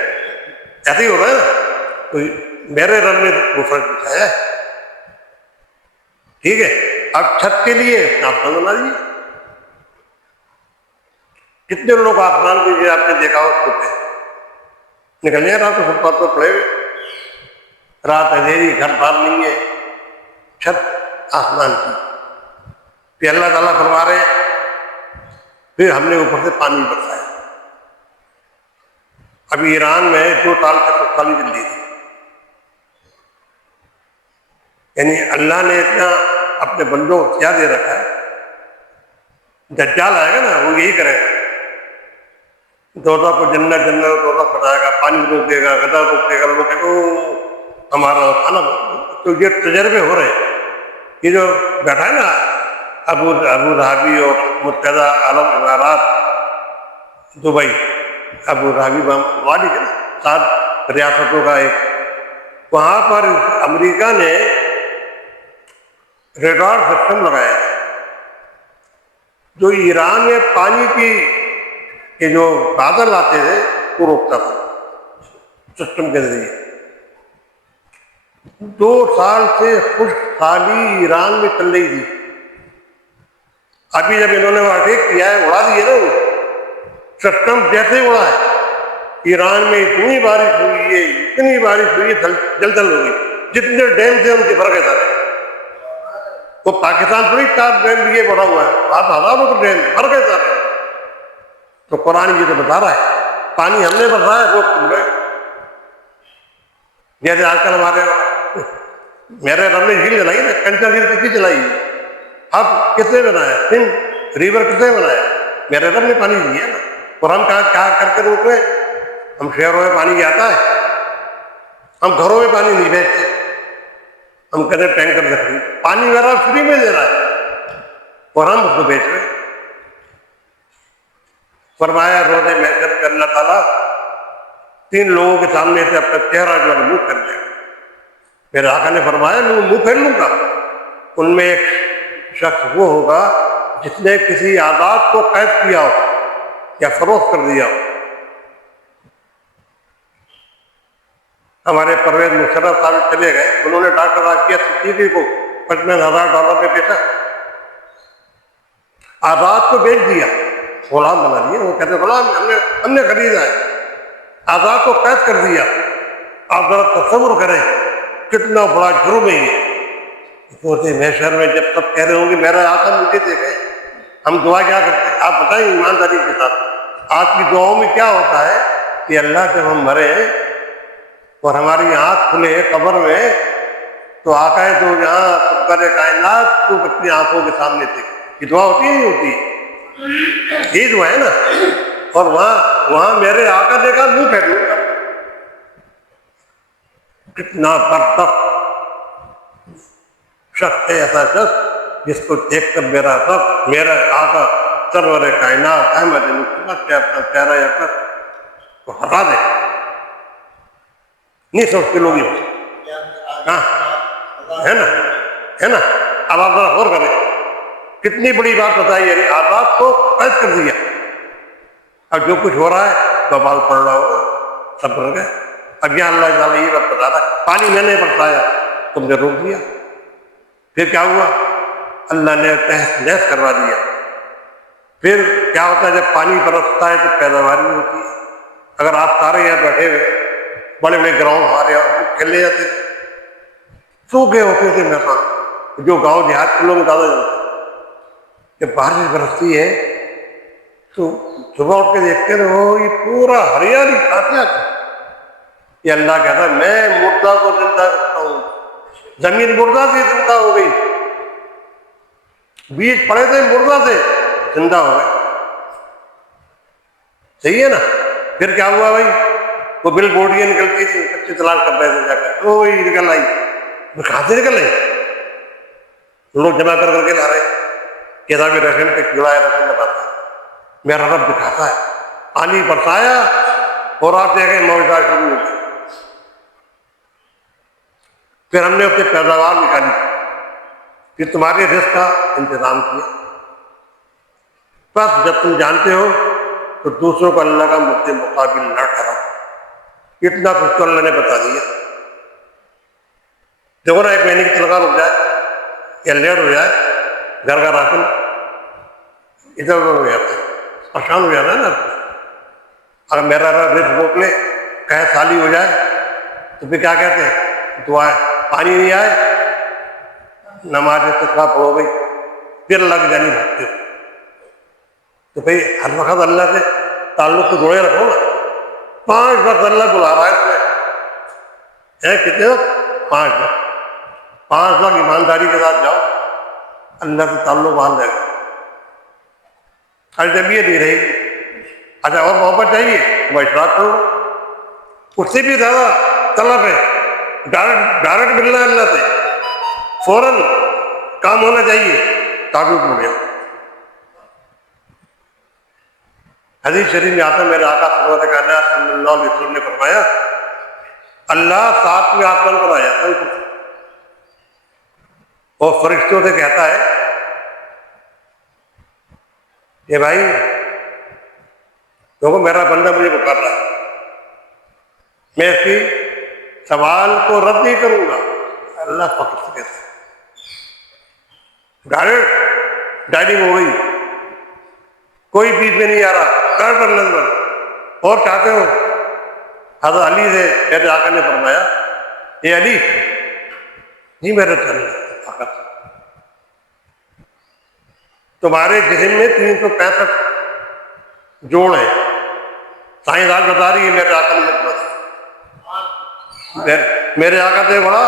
ایسے ہی ہو رہا ہے نا. تو میرے رب نے وہ فرش بچھایا ہے. ٹھیک ہے، اب چھت کے لیے آسمان بنا دیجیے. کتنے لوگ آسمان کے لیے آپ نے دیکھا ہو سوتے نکلنے رات تو فٹ پاتھ پر پڑے ہوئے، رات اندھیری، گھر بار نہیں ہے، چھت آسمان کی. پھر اللہ تعالیٰ فرما رہے ہیں پھر ہم نے اوپر سے پانی برسایا. ابھی ایران میں 2 سال تک خشکسالی چل رہی تھی. یعنی اللہ نے اتنا اپنے بندوں کو کیا دے رکھا ہے. دجال آئے گا نا وہ یہی کرے گا، دودا کو جنت جنت دودا بتائے گا، پانی روکے گا، گدا روکے گا، لوگ کہتے او ہمارا کھانا. تو یہ تجربے ہو رہے ہیں. یہ جو بیٹھا ہے نا ابو ظہبی اور متحدہ عرب امارات دبئی، ابو ظہبی والی ہے نا 7 ریاستوں کا ایک، وہاں پر امریکہ نے ریڈار سسٹم لگایا ہے جو ایران میں پانی کی کہ جو بادل آتے تھے وہ روکتا تھا سسٹم کے ذریعے. 2 سال سے خشک سالی ایران میں چل رہی تھی. ابھی جب انہوں نے وہ اٹیک کیا ہے اڑا دیے نا وہ سسٹم جیسے اڑا ہے. ایران میں اتنی بارش ہوئی ہے، اتنی بارش ہوئی ہے، جلجل ہو گئی. جتنے ڈیم تھے ان کے بھر گئے سارے. وہ پاکستان تھوڑی 4 ڈیم لیے بڑھا ہوا ہے، 7,000 کے ڈیم بھر گئے سارے. تو قرآن یہ تو بتا رہا ہے پانی ہم نے برسایا روک تم گئے. جیسے آج کل ہمارے میرے رب نے جھیل چلائی نا، کنچا جھیل کسی چلائی ہے. اب کس نے بنایا؟ سندھ ریور کس نے بنایا؟ میرے رب نے پانی دیا نا. اور ہم کیا کر کے روک رہے؟ ہم شہروں میں پانی آتا ہے، ہم گھروں میں پانی نہیں بھیجتے. ہم کہتے ہیں ٹینکر سے فری پانی میرا فری میں دے رہا ہے اور ہم اس کو بیچ رہے ہیں. فرمایا روزے محشر میں اللہ تعالیٰ 3 لوگوں کے سامنے سے اپنا چہرہ جو ہے منہ پھیر لے گا. میرے آقا نے فرمایا میں منہ پھیر لوں گا. ان میں ایک شخص وہ ہوگا جس نے کسی آزاد کو قید کیا ہو یا فروخت کر دیا ہو. ہمارے پرویز مشرف صاحب چلے گئے، انہوں نے ڈاکٹر راکیہ صدیقی کو $55,000 پہ بیچا، آزاد کو بیچ دیا، غلام بنا دیا. وہ کہتے غلام ہم نے خریدا ہے، آزاد کو قید کر دیا. آپ ذرا تصور کریں کتنا بڑا جرم ہے یہ. پوچھتے محشر میں جب تک کہہ رہے ہوں گے میرا آقا مجھے دیکھے، ہم دعا کیا کرتے ہیں؟ آپ بتائیں ایمانداری کے ساتھ آپ کی دعاؤں میں کیا ہوتا ہے کہ اللہ جب ہم مرے اور ہماری آنکھ کھلے قبر میں تو آقا ہے تو جہاں سرکار کائنات کو اپنی آنکھوں کے سامنے تھے. یہ دعا ہوتی نہیں ہوتی؟ یہ دعا ہے نا. اور وہاں میرے آقا دیکھا منہ پھیر لوں گا. کتنا برتق شخص ہے ایسا شخص جس کو دیکھ کر میرا رب، میرا آقا سرور کائنات احمد مصطفیٰ اپنا پیارا یا کر کو ہٹا دے. نہیں سوچتے لوگ ہاں ہے نا. اب آپ ذرا غور کریں کتنی بڑی بات بتائی. یعنی آزاد کو قید کر دیا. اب جو کچھ ہو رہا ہے تو بال پڑ رہا ہوگا سب بھر گئے. اب یہاں اللہ تعالیٰ یہ بات بتا رہا ہے پانی میں نے برسایا تم نے روک دیا. پھر کیا ہوا؟ اللہ نے تہس نہس کروا دیا. پھر کیا ہوتا ہے جب پانی برستا ہے تو پیداوار بھی ہوتی ہے. اگر آپ سارے یہاں بیٹھے ہوئے بڑے بڑے گراؤنڈ ہمارے یہاں کھیلنے جاتے تھے، سوکھے ہوتے تھے میدان. جو گاؤں دیہات کے لوگ زیادہ جانتے جب بارش برستی ہے تو صبح اٹھ کے دیکھتے ہیں وہ یہ پورا ہریالی کھاتے آتے. یہ اللہ کہتا ہے میں مردہ کو زندہ کرتا ہوں. زمین مردہ سے زندہ ہو گئی، بیج پڑے تھے مردہ سے زندہ ہو گئے، صحیح ہے نا؟ پھر کیا ہوا بھائی؟ وہ بل بوٹیاں نکلتی تھی، بچے تلاش کر رہے تھے جا کر، وہی نکل آئی، کہاں سے نکل آئی؟ لوگ جمع کر کے لا رہے، کتاب رحم پہ کیڑا ہے، رحم بتاتا ہے میرا رب دکھاتا ہے، پانی برسایا اور آتے گئے معجزات شروع ہو گئے۔ پھر ہم نے اس سے پیداوار نکالی، پھر تمہارے رزق کا انتظام کیا۔ بس جب تم جانتے ہو تو دوسروں کو اللہ کا مد مقابل نہ ٹھہراؤ، اتنا کچھ تو اللہ نے بتا دیا۔ دیکھو نا، ایک مہینے کی تنخواہ رک جائے یا لیٹ ہو جائے، گھر کا راشن ادھر ادھر ہو جاتا ہے، پریشان ہو جاتا ہے نا۔ اگر میرا رزق روک لے، کہے خالی ہو جائے، تو پھر کیا کہتے ہیں؟ دعا ہے، پانی نہیں آئے، نماز استغفار پڑھو گئی، پھر اللہ کی جانب بھاگتے ہو۔ تو بھائی ہر وقت اللہ سے تعلق کو جوڑے رکھو نا۔ 5 وقت اللہ بلا رہا ہے تمہیں، کتنے وقت؟ 5 وقت۔ 5 وقت ایمانداری کے ساتھ جاؤ، اللہ سے تعلق باندھ رہے گا۔ اجنبیت نہیں رہے گی۔ اچھا اور محبت چاہیے، وہ اشراق کرو، اس سے بھی زیادہ طلب ہے، ڈائریکٹ ملنا ہے اللہ سے، فوراً کام ہونا چاہیے، تعلق مل گیا۔ حدیث شریف میں آتا ہے، میرے آقا صلی اللہ علیہ وسلم نے فرمایا، اللہ 7ویں آسمان پر آ جاتا ہے اور فرشتوں سے کہتا ہے کہ بھائی دیکھو میرا بندہ مجھے پکار رہا ہے، میں اس کی سوال کو رد نہیں کروں گا۔ اللہ فخر سے کہتا ہے، ڈائریکٹ ڈائننگ ہو گئی، کوئی بیچ میں نہیں آ رہا، ڈائریکٹ اللہ پر۔ اور چاہتے ہو؟ حضرت علی سے میرے آقا نے فرمایا، اے علی، جی میرے آقا، تمہارے جسم میں 365 جوڑ ہیں، سائنسدان بتا رہی ہے، میرے آقا نے بتا، میرے آقا سے بڑا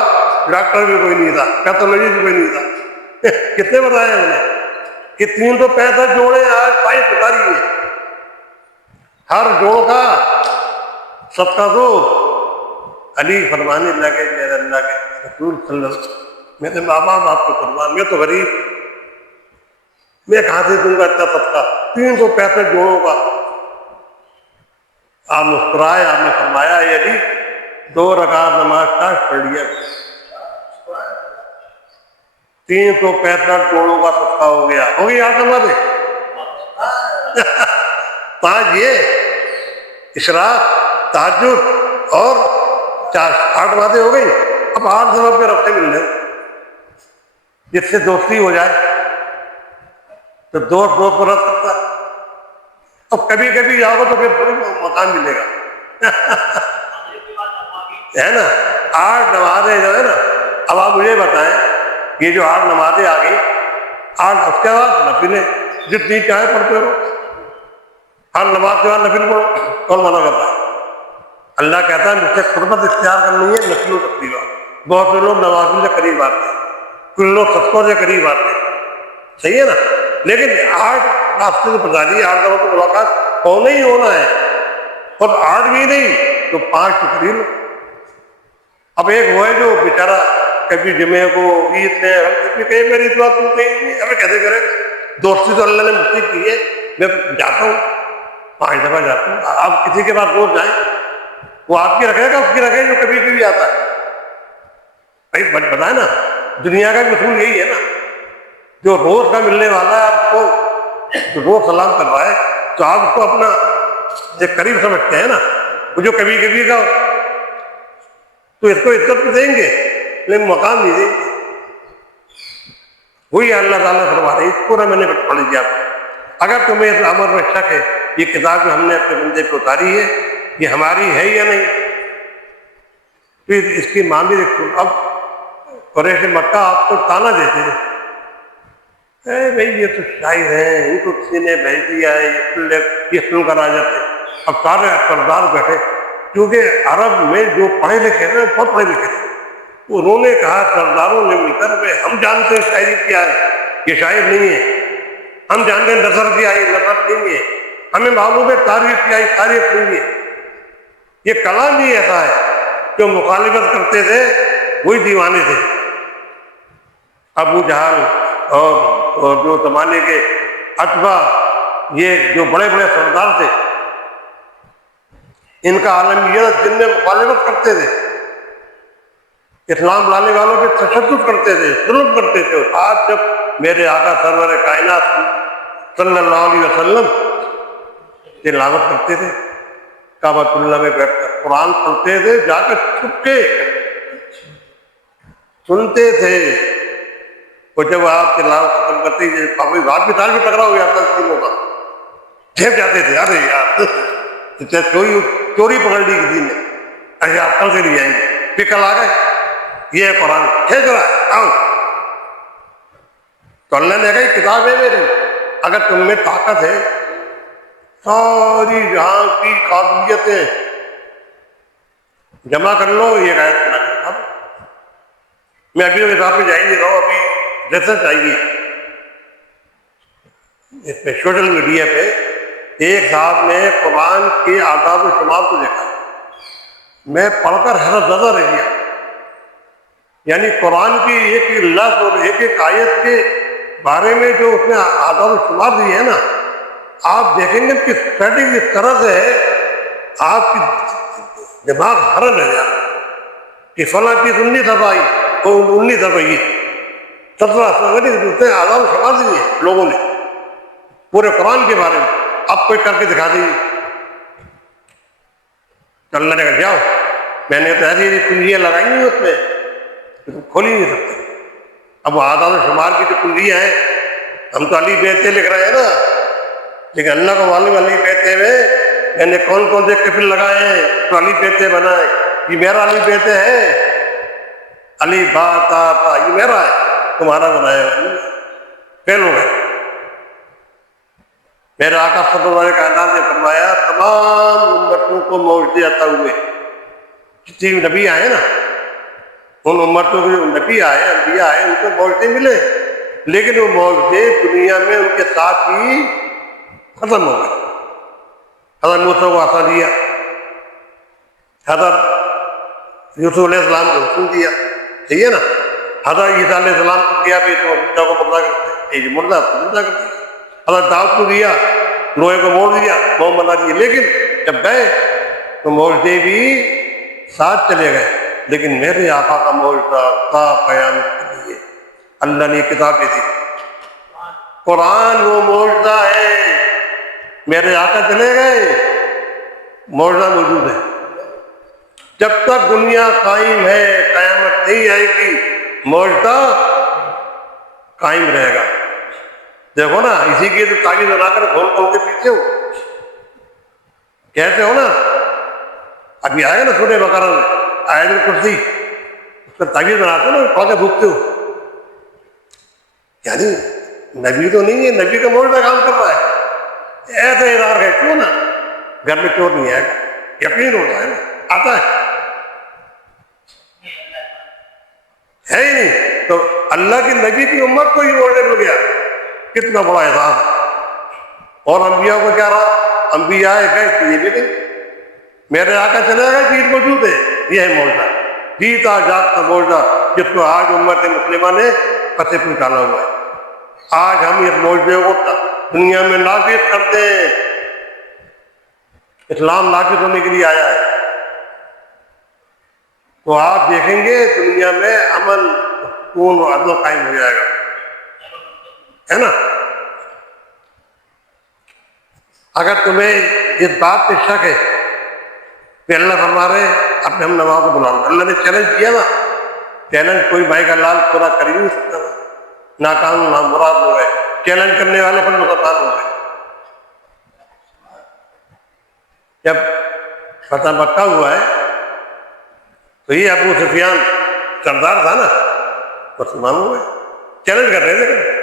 ڈاکٹر بھی کوئی نہیں تھا، پیتھولوجی بھی کوئی نہیں تھا۔ کتنے بتایا انہیں کہ 365 جوڑے آج سائنس بتا رہی ہے، ہر جوڑ کا صدقہ دو۔ علی فرمانے لگے، میرے اللہ کے رسول صلی اللہ علیہ وسلم، میرے ماں باپ آپ کو قربان، میں تو غریب، میں کہاں سے دوں گا اتنا صدقہ 365 جوڑوں کا؟ آپ مسکرائے، آپ نے فرمایا، اے علی 2 رکعت نماز کا پڑھ لیا، 365 جوڑوں کا صدقہ ہو گیا، ہو گئی آپ نمازیں۔ پانچ یہ اشراق، تہجد اور 8 باتیں ہو گئی۔ اب 8 سبب پہ رفتے مل رہے، جس سے دوستی ہو جائے تو دوست پر رکھ سکتا ہے۔ اب کبھی کبھی جاؤ تو پھر تھوڑی مکان ملے گا، ہے نا؟ 8 نمازیں جو ہے نا، اب آپ مجھے بتائیں، یہ جو 8 نمازیں آ گئی، 8 اس کے بعد نفلیں جتنی چاہے پڑھتے رہو، ہر نماز کے بعد نفل پڑھو، کون منع کرتا ہے؟ اللہ کہتا ہے مجھ سے قربت اختیار کرنی ہے، نفل و تقریبات۔ بہت سے لوگ نوافل سے قریب آتے ہیں، کچھ لوگ صدقوں سے قریب آتے ہیں، صحیح ہے نا؟ لیکن 8 راستے سے بتا دیے، 8 دفعہ تو ملاقات ہونا ہی ہونا ہے، اور 8 بھی نہیں تو 5 تو کر ہی لو۔ اب ایک وہ ہے جو بیچارہ کبھی جمعے کو، عید میں کہیں میری دعا تم کہیں نہیں، ہمیں کیسے کرے؟ دوستی تو اللہ نے مفت کی ہے، میں جاتا ہوں 5 دفعہ جاتا ہوں۔ آپ کسی کے پاس روز جائیں، وہ آپ کی رکھے گا، اس کی رکھے جو کبھی کبھی آتا ہے۔ بھائی بتائیں نا، دنیا کا بھی اصول یہی ہے نا، جو روز کا ملنے والا ہے آپ کو، جو روز سلام کر رہا ہے، تو آپ اس کو اپنا ایک قریب سمجھتے ہیں نا۔ وہ جو کبھی کبھی کا تو اس کو عزت بھی دیں گے لیکن مقام نہیں دیں گے۔ وہی اللہ تعالیٰ فرما رہے، اس پورا میں نے پڑھ لیا۔ اگر تمہیں اس امر میں شک ہے، یہ کتاب جو ہم نے اپنے بندے کو اتاری ہے، یہ ہماری ہے یا نہیں، تو اس کی ماندی دیکھو۔ اب قریش مکہ آپ کو تانا دیتے ہیں، اے بھائی یہ تو شاعر ہیں، ان کو کسی نے بھیج دیا ہے، یہ فلم کرا جاتے ہیں۔ اب سارے سردار بیٹھے، کیونکہ عرب میں جو پڑھے لکھے ہیں بہت پڑھے لکھے تھے، انہوں نے کہا سرداروں نے مل کر ہم جانتے ہیں شاعری کیا ہے، یہ شاعر نہیں ہے، ہم جانتے ہیں نثر کیا ہے، یہ نثر نہیں ہے، ہمیں معلوم ہے تاریخ کیا ہے، تاریخ نہیں ہے، یہ کلام ہی ایسا ہے۔ جو مخالفت کرتے تھے وہی دیوانے تھے۔ ابو جہل اور جو زمانے کے اتباع، یہ جو بڑے بڑے سردار تھے، ان کا عالم یہ جن میں مخالفت کرتے تھے، اسلام لانے والوں پہ تشدد کرتے تھے، ظلم کرتے تھے۔ آج جب میرے آقا سرور کائنات صلی اللہ علیہ وسلم تلاوت کرتے تھے، کعبۃ اللہ میں بیٹھ کر قرآن پڑھتے تھے، جا کر چھپ کے سنتے تھے، اور جب آپ تلاوت ختم کرتے ہی کوئی بات بھی تال بھی ٹکراؤ گیا تھا تینوں کا، ٹھیک جاتے تھے، ارے یار چوری پکڑ لی کسی نے، ارے آپ کل سے نہیں آئیں گے، پھر کل آ گئے، یہ ہے قرآن کھینچ رہا ہے، آؤ۔ تو اللہ نے کہا یہ کتاب ہے میری، اگر تم میں طاقت ہے، ساری جہاں کی قابلیتیں جمع کر لو، یہ غیر بنا کر میں ابھی کتاب پہ جائیں گے، رہو ابھی ریسرچ آئیے اس پہ سوشل میڈیا پہ۔ ایک صاحب نے قرآن کے اعداد و شمار کو دیکھا، میں پڑھ کر حیرت زدہ رہ گیا، یعنی قرآن کی ایک ایک لفظ اور ایک ایک آیت کے بارے میں جو اس نے اعداد و شمار دیے ہیں نا، آپ دیکھیں گے کہ اسٹڈی اس طرح سے ہے، آپ کی دماغ حیران رہ جائے کہ فلاں چیز 19 دفعہ آئی، تو 19 دفعہ یہ 17 اعداد و شمار دیے لوگوں نے پورے قرآن کے بارے میں، آپ کوئی کر کے دکھا دیجیے۔ اللہ نے کہا جاؤ، میں نے تو ایسی کنجیاں لگائی ہیں اس میں تم کھول ہی نہیں سکتے۔ اب وہ اعداد و شمار کی جو کنجیاں ہیں، ہم تو علی بیتے لکھ رہے ہیں نا، لیکن اللہ کو معلوم علی بیتے میں میں نے کون کون سے قفل لگائے ہیں تو علی بیتے بنائے، یہ میرا علی بیتے ہے، علی با تا تا، یہ میرا ہے، تمہارا بنایا ہے، فیل ہو گئے۔ میرے آقا صلی اللہ علیہ کائنات نے فرمایا تمام امتوں کو معجزے عطا ہوئے، جتنے بھی نبی آئے نا، ان امتوں کے جو نبی آئے، انبیاء آئے، ان کو معجزے ملے، لیکن وہ معجزے دنیا میں ان کے ساتھ ہی ختم ہو گئے۔ حضرت موسیٰ کو عصا دیا، حضرت یوسف علیہ السلام کو حکم دیا، صحیح ہے نا، حضرت عیسیٰ علیہ السلام کو دیا بھی تو بچہ کو مردہ کرتے، یہ مردہ تو زندہ کرتے، حضرت داؤد کو دیا، لوہے کو موڑ دیا، موم بنا دیا، لیکن جب گئے تو معجزے بھی ساتھ چلے گئے۔ لیکن میرے آقا کا معجزہ تا قیامت کے لیے اللہ نے کتاب دی تھی، قرآن وہ معجزہ ہے، میرے آقا چلے گئے، معجزہ موجود ہے، جب تک دنیا قائم ہے، قیامت نہیں آئے گی، معجزہ قائم رہے گا۔ دیکھو نا، اسی کی تو تعویذ بنا کر کھول کھول کے پیچھے ہو، کہتے ہو نا، ابھی آئے نا سورہ بقرہ میں آیت الکرسی، اس کا تعویذ بناتے ہو نا، پڑھ کے بھوکتے ہو، یعنی نبی تو نہیں ہے، نبی کا معجزہ کام کر رہا ہے، ایسے ادار ہے، کیوں نا گھر میں چور نہیں آئے گا، یقین ہوتا ہے نا، آتا ہے ہی نہیں، تو اللہ کی نبی کی امت کو ہی معجزہ مل گیا، کتنا بڑا اعزاز ہے۔ اور انبیاء کو کیا رہا، انبیاء گئے یہ بھی نہیں، میرے آقا چلے گئے چیز موجود ہے، یہ ہے معجزہ، جیتا جاگتا معجزہ جس کو آج امت مسلمہ نے پتے پہنچانا ہوا ہے۔ آج ہم اس معجزے کو دنیا میں نافذ کرتے ہیں، اسلام نافذ ہونے کے لیے آیا ہے، تو آپ دیکھیں گے دنیا میں امن، سکون و عدل قائم ہو جائے گا، ہے نا۔ اگر تمہیں اس بات پہ شک ہے کہ اللہ فرما رہے اپنے ہم نواز کو بلا لو، اللہ نے چیلنج کیا نا، چیلنج کوئی بھائی کا لال پورا کر ہی نہیں سکتا، ناکام نامراد ہو گئے، چیلنج کرنے والے پر مسلمان ہو گئے۔ جب فتح مکہ ہوا ہے تو یہ ابو سفیان سردار تھا نا، مسلمان ہو گئے، چیلنج کر رہے تھے،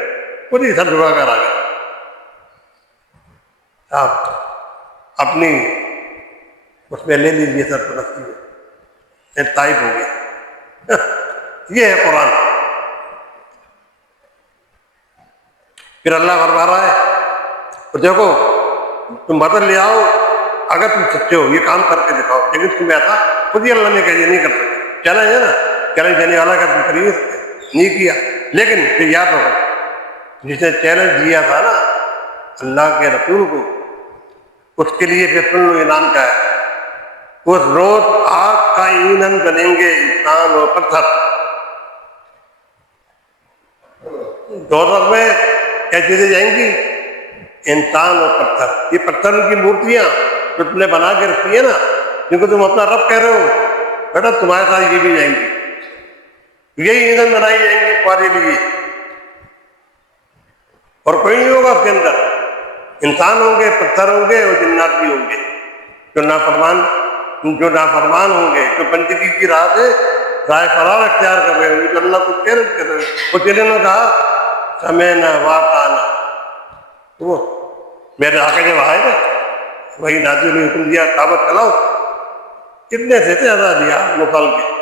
خود ہی سر جھکا کر آ گئے، آپ اپنی اس میں لے لیجیے سرپرستی میں، طائف ہو گیا۔ یہ ہے قرآن. پھر اللہ فرما رہا ہے تو دیکھو تم بدل لے آؤ اگر تم سچے ہو، یہ کام کر کے دکھاؤ. لیکن تمہیں آتا خود ہی اللہ نے کہا یہ نہیں کر سکتے. چیلنج ہے نا، چیلنج دینے والا کا تم کر نہیں کیا. لیکن پھر یاد ہوگا جس نے چیلنج دیا تھا نا اللہ کے رسول کو، اس کے لیے پھر سن لو انعام کیا ہے. اس روز آگ کا ایندھن بنیں گے انسان اور پتھر. دوزخ میں کیا چیزیں جائیں گی؟ انسان اور پتھر. یہ پتھر کی مورتیاں جو تم نے بنا کے رکھی ہے نا، کیونکہ تم اپنا رب کہہ رہے ہو، بیٹا تمہارے ساتھ یہ بھی جائیں گی. یہی ایندھن بنائی جائیں گی تمہارے لیے، اور کوئی نہیں ہوگا اس کے اندر. انسان ہوں گے، پتھر ہوں گے اور جنات بھی ہوں گے جو نافرمان ہوں گے، جو بندگی کی راہ سے راہ فرار اختیار کر رہے ہوں گے، جو اللہ کو چیلنج کر رہے ہیں. وہ چیلنج نے کہا سمعنا واطعنا. وہ میرے آقا جب آئے نا وہی نازل نے حکم دیا دعوت چلاؤ. کتنے تھے آزاد دیا نکال کے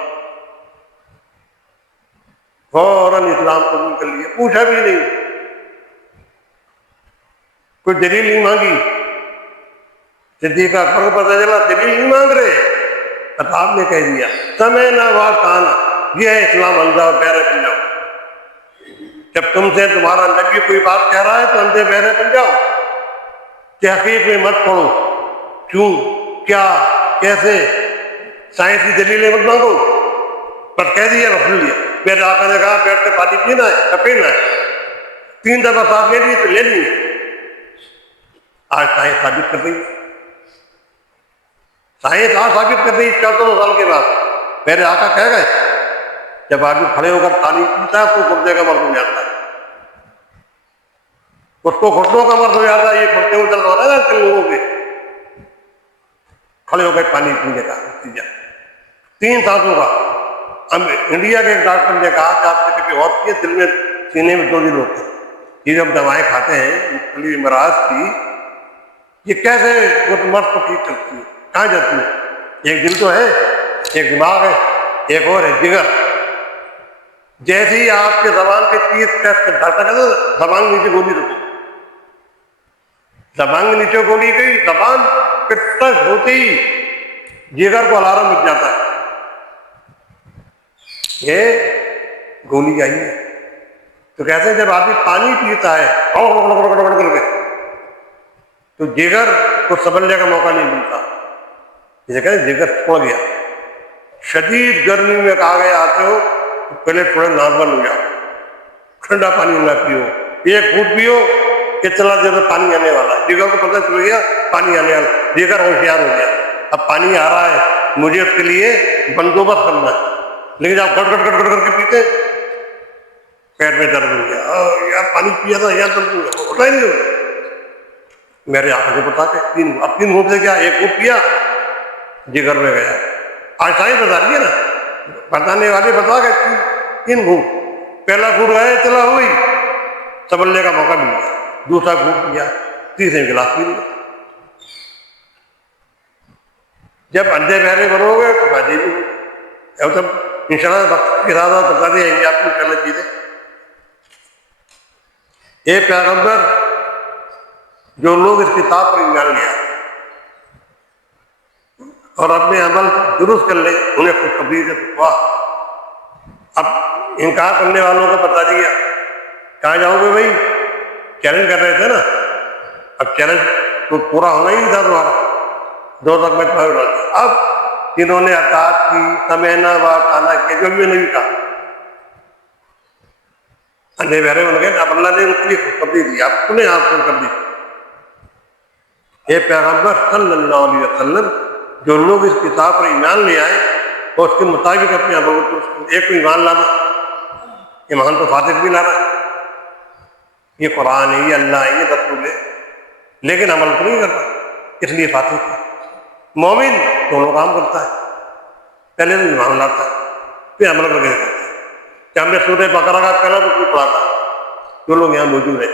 فوراً اسلام قبول کر لیا، پوچھا بھی نہیں، کوئی دلیل نہیں مانگی. صدیق اکبر کو پتہ چلا دلیل نہیں مانگ رہے، بس آپ نے کہہ دیا سمعنا واطعنا، یہ ہے اسلام. اندھا اور بہرے بن جاؤ. جب تم سے تمہارا نبی کوئی بات کہہ رہا ہے تو اندھے بہرے بن جاؤ. تحقیق میں مت پڑھو، کیوں، کیا، کیسے، سائنسی دلیلیں مت مانگو. بس کہہ دیا رسول لیا. میرے آقا نے کہا پیٹ سے پانی پینا ہے یا پینا ہے، 3 دفعہ صاف لے لیے تو لے لیے. آج سائنس ثابت کر رہی ہے، سائنس آج ثابت کر رہی ہے 1400 سال کے بعد. میرے آقا کہہ گئے جب آدمی کھڑے ہو کر پانی پیتا ہے تو گردے کا مرض ہو جاتا ہے، اس کو گھٹنوں کا مرض ہو جاتا ہے. یہ گھٹنے میں درد ہو رہا ہے نا لوگوں کے کھڑے ہو کر پانی پینے کا نتیجہ 3 سانسوں کا. انڈیا کے ایک ڈاکٹر نے کہا کہ آپ نے کبھی غور کیا دل میں سینے میں 2 دل ہوتے ہیں. یہ جب دوائیں کھاتے ہیں مختلف امراض کی، یہ کیسے مرض کو ٹھیک کرتی ہے، کہاں جاتی ہے؟ ایک دل تو ہے، ایک دماغ ہے، ایک اور ہے جگر. جیسے ہی آپ کے زبان پہ تیز ٹیسٹ ڈاکٹر کہتا ہے زبان نیچے گولی رکھو، زبان کے نیچے گولی گئی، زبان پہ ٹچ ہوتے ہی جگر کو الارم مٹ جاتا ہے، یہ گولی آئی ہے. تو کہتے ہیں جب آدمی پانی پیتا ہے کر کے تو جگر کو سنبھلنے کا موقع نہیں ملتا. جسے کہتے ہیں جگر چھوڑ گیا. شدید گرمی میں کہا گیا آتے ہو تو پہلے تھوڑے نارمل ہو جاؤ، ٹھنڈا پانی نہ پیو، 1 گھونٹ پیو کہ چلا دے تو پانی آنے والا ہے. جگر کو پتہ چل گیا پانی آنے والا، جگر ہوشیار ہو گیا. اب پانی آ رہا ہے، مجھے اس کے لیے بندوبست کرنا ہے. لیکن آپ گٹ گٹ گٹ گٹ کر کے پیتے پیٹ میں درد ہو گیا، یار پانی پیا تھا یار درد ہو گیا، ہوتا ہی نہیں ہوتا. میرے آقا کو بتا کے 3 گھونٹ سے کیا 1 گھونٹ پیا جگر میں گیا. آج سائنس بتا رہی ہے نا، بتانے والے بتا گئے 3 گھونٹ. پہلا گھونٹ گئے چلا ہوئی سنبھلنے کا موقع مل گیا، دوسرا گھونٹ پیا، تیسرے گلاس پی لیا. جب اندھے بہرے بنو گے تو فائدے بھی ہوگا. تب ان شاء اللہ وقت کے ساتھ بتا دیں گے آپ کو پہلے چیزیں. ایک پیغمبر جو لوگ اس کتاب پر ایمان لیا اور اپنے عمل درست کر لیں انہیں خوشخبری سے فتوا. اب انکار کرنے والوں کو بتا دیا کہاں جاؤ گے بھائی، چیلنج کر رہے تھے نا، اب چیلنج تو پورا ہونا ہی تھا تمہارا، 2 تک میں تمہیں اڑا دیا. اب جنہوں نے اطاعت کی، سمعنا واطعنا کیا، جو بھی نہیں کہا، اندھے بہرے بن گئے. اب اللہ نے ان کے لیے خوشخبری دی، آپ انہیں آپ کو کر دی. اے پیغمبر صلی اللہ علیہ وسلم، جو لوگ اس کتاب پر ایمان لے آئے اور اس کے مطابق اپنے عمل کو، ایک تو ایمان لانا، ایمان تو فاتح بھی لانا، یہ قرآن ہے، یہ اللہ ہے، یہ رسول ہے، لیکن عمل تو نہیں کرتا. اس لیے فاتح ہے. مومن دونوں کام کرتا ہے، پہلے تو ایمان لاتا ہے پھر عمل کر کے کرتا ہے. کہ ہم نے سورہ بقرہ کا پہلا رکوع پڑھا تھا، جو لوگ یہاں موجود ہیں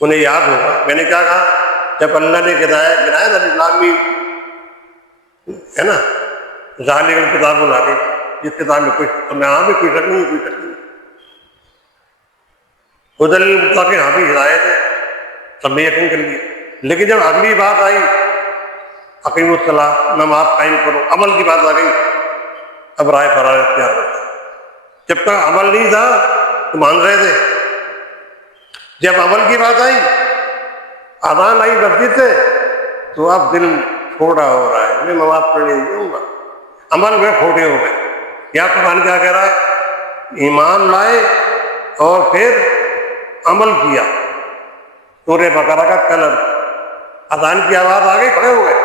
انہیں یاد ہوگا میں نے کیا کہا. جب اللہ نے گرایا نا اسلامی ہے نا ذالک الکتاب لا ريب، اس کتاب میں کوئی تو میں بھی کوئی شک نہیں، کوئی شک نہیں۔ ادھر مطلق یہاں بھی ہدایت ہے، سب نے یقین کر لیا۔ لیکن جب اگلی بات آئی اقیم الصلاۃ، نماز قائم کرو، عمل کی بات آ گئی، اب رائے فرائے اختیار کرتے۔ جب تک عمل نہیں تھا تو مان رہے تھے، جب عمل کی بات آئی، اذان آئی مسجد سے، تو اب دل چھوٹا ہو رہا ہے، میں نماز پڑھنے نہیں جاؤں گا، عمل میں کھوٹے ہو گئے۔ یا قرآن کیا کہہ رہا ہے؟ ایمان لائے اور پھر عمل کیا۔ سورہ بقرہ کا کلر، اذان کی آواز آ گئی، کھڑے ہو گئے۔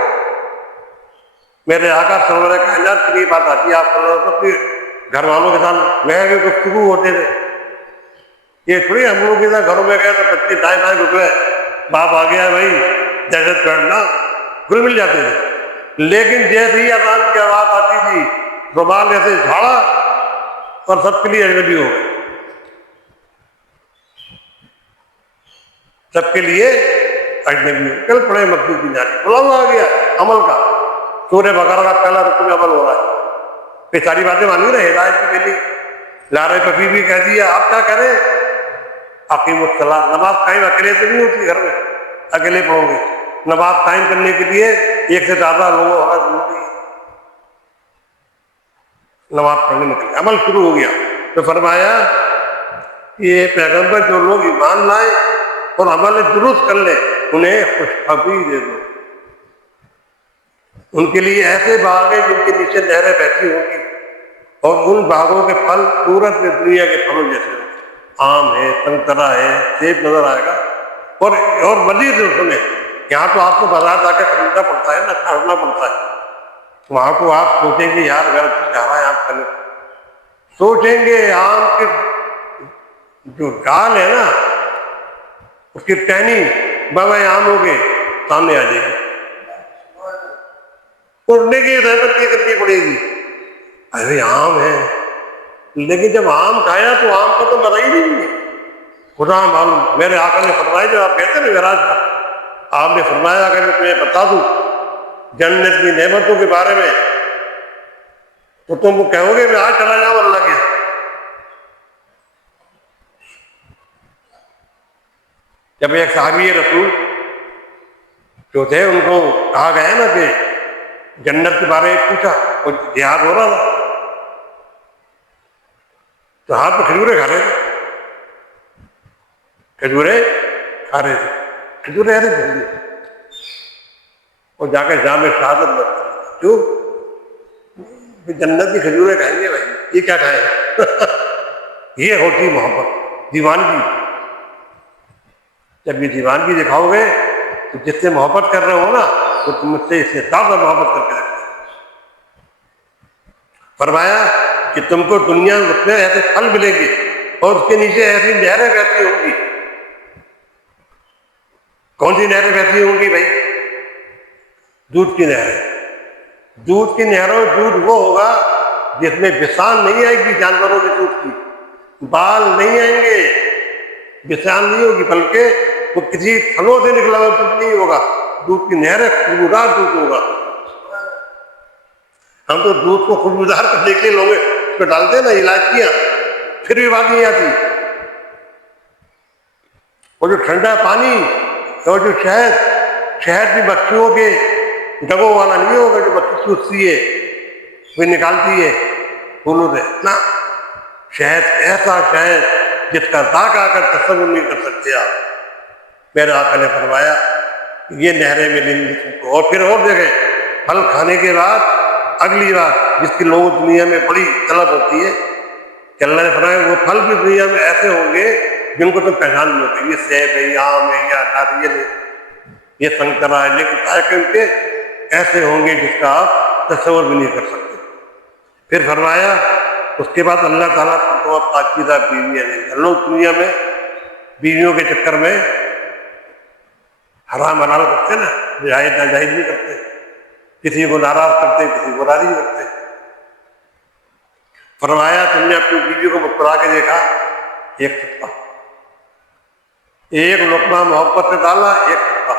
میرے آقا صلی اللہ علیہ وسلم کی بات آتی ہے، آپ صلی اللہ علیہ وسلم کے گھر والوں کے ساتھ میں بھی گفتگو ہوتے تھے۔ یہ تھوڑی ہم لوگ ادھر گھروں میں گئے تو بچے دائیں بائیں رک گئے، باپ آ گیا بھائی دہشت کرنا، گل مل جاتے تھے۔ لیکن جیسے ہی اذان کی آواز آتی تھی، رومال ایسے جھاڑا اور سب کے لیے اجنبی ہو گئے، سب کے لیے اجنبی ہو۔ کل پڑھے مسجد کی جانے بلاؤ آ گیا عمل کا، سورہ بقرہ کا پہلا رکن عمل ہو رہا ہے۔ پھر ساری باتیں مانی رہے، ہدایت کی ملی، لارے پفی بھی کہہ دیا، آپ کیا کریں؟ اقیم الصلاۃ، نماز قائم اکیلے سے نہیں ہوتی، گھر میں اکیلے پڑھو گے، نماز قائم کرنے کے لیے ایک سے زیادہ لوگوں ہونا ضروری ہے۔ نماز پڑھنے میں عمل شروع ہو گیا تو فرمایا یہ پیغمبر جو لوگ ایمان لائے اور عمل درست کر لیں انہیں خوشخبری دے دو، ان کے لیے ایسے باغ ہیں جن کے نیچے نہریں بہتی ہوں گی، اور ان باغوں کے پھل سورج میں دنیا کے پھلوں جیسے ہوں گے۔ آم ہے، سنترا ہے، سیب نظر آئے گا، اور مزید سنیں، یہاں تو آپ کو بازار جا کے خریدنا پڑتا ہے نا، کھانا پڑتا ہے، وہاں کو آپ سوچیں گے یار اگر چاہ رہا ہے آپ کھانے، سوچیں گے آم کے جو ڈال ہے نا اس کی ٹہنی بغیر آم ہو کے سامنے آ جائے گی، اڑنے کی رحمت کی کرنی پڑے گی، ارے آم ہے۔ لیکن جب آم کھایا تو آم کا تو مزہ ہی نہیں ہے، خدا معلوم۔ میرے آقا نے فرمایا، جو آپ کہتے ہیں نا معراج کا، آپ نے فرمایا اگر میں تمہیں بتا دوں جنت کی نعمتوں کے بارے میں تو تم وہ کہو گے میں آج چلا جاؤں اللہ کے۔ جب ایک صحابی رسول جو تھے ان کو کہا گیا نا کہ جنت کے بارے میں پوچھا، وہ جہاد ہو رہا تھا تو ہاتھ میں کھجورے کھا رہے تھے، کھجورے کھا رہے تھے، کھجورے ایسے بھیجے اور جا کے جام شہادت بنتے کیوں جنت کی کھجورے کھائیں گے بھائی، یہ کیا کھائیں؟ یہ ہوتی محبت، دیوانگی۔ جب یہ دیوانگی دکھاؤ گے تو جس سے محبت کر رہے ہو نا تو تم سے اس سے زیادہ محبت کر کے رکھتے۔ فرمایا کہ تم کو دنیا میں ایسے پھل ملیں گے اور اس کے نیچے ایسی نہریں بہتی ہوں گی۔ کون سی نہریں بہتی ہوں گی بھائی؟ دودھ کی نہریں۔ دودھ کی نہروں، دودھ وہ ہوگا جس میں بسان نہیں آئے گی، جانوروں کے دودھ کی بال نہیں آئیں گے، بسان نہیں ہوگی، بلکہ وہ کسی پھلوں سے نکلا ہوا دودھ نہیں ہوگا، دودھ کی نہریں خوشبودار دودھ ہوگا۔ ہم تو دودھ کو خوشبودار کرنے کے لیے لوگ اس پہ ڈالتے ہیں نا الائچیاں، پھر بھی بات نہیں آتی۔ اور جو ٹھنڈا پانی اور جو شہد بھی مکھیوں کے ڈبوں والا نہیں ہوگا جو مکھی چوستی ہے وہ نکالتی ہے پھولوں سے، نہ، شہد ایسا شہد جس کا ذائقہ آ کر تصور نہیں کر سکتے آپ۔ میرے آقا نے فرمایا یہ نہریں ملیں گی تم کو۔ اور پھر اور جگہ پھل کھانے کے بعد اگلی بات جس کی لوگوں دنیا میں بڑی طلب ہوتی ہے کہ اللہ نے فرمایا وہ پھل بھی دنیا میں ایسے ہوں گے جن کو تم پہچان نہیں ہوتے، یہ سیب ہے، یہ آم ہے، یا ناریل ہے، یہ سنترا ہے، لیکن ذائقے ان کے ایسے ہوں گے جس کا آپ تصور بھی نہیں کر سکتے۔ پھر فرمایا اس کے بعد اللہ تعالیٰ کو پاکیزہ بیویاں دیں گے۔ لوگ دنیا میں بیویوں کے چکر میں حرام حلال کرتے نا، جائز ناجائز نہیں کرتے، کسی کو ناراض کرتے، کسی کو راضی کرتے۔ فرمایا تم نے اپنی بیوی کو مسکرا کے دیکھا، ایک صدقہ، ایک لقمہ محبت سے ڈالا، ایک صدقہ۔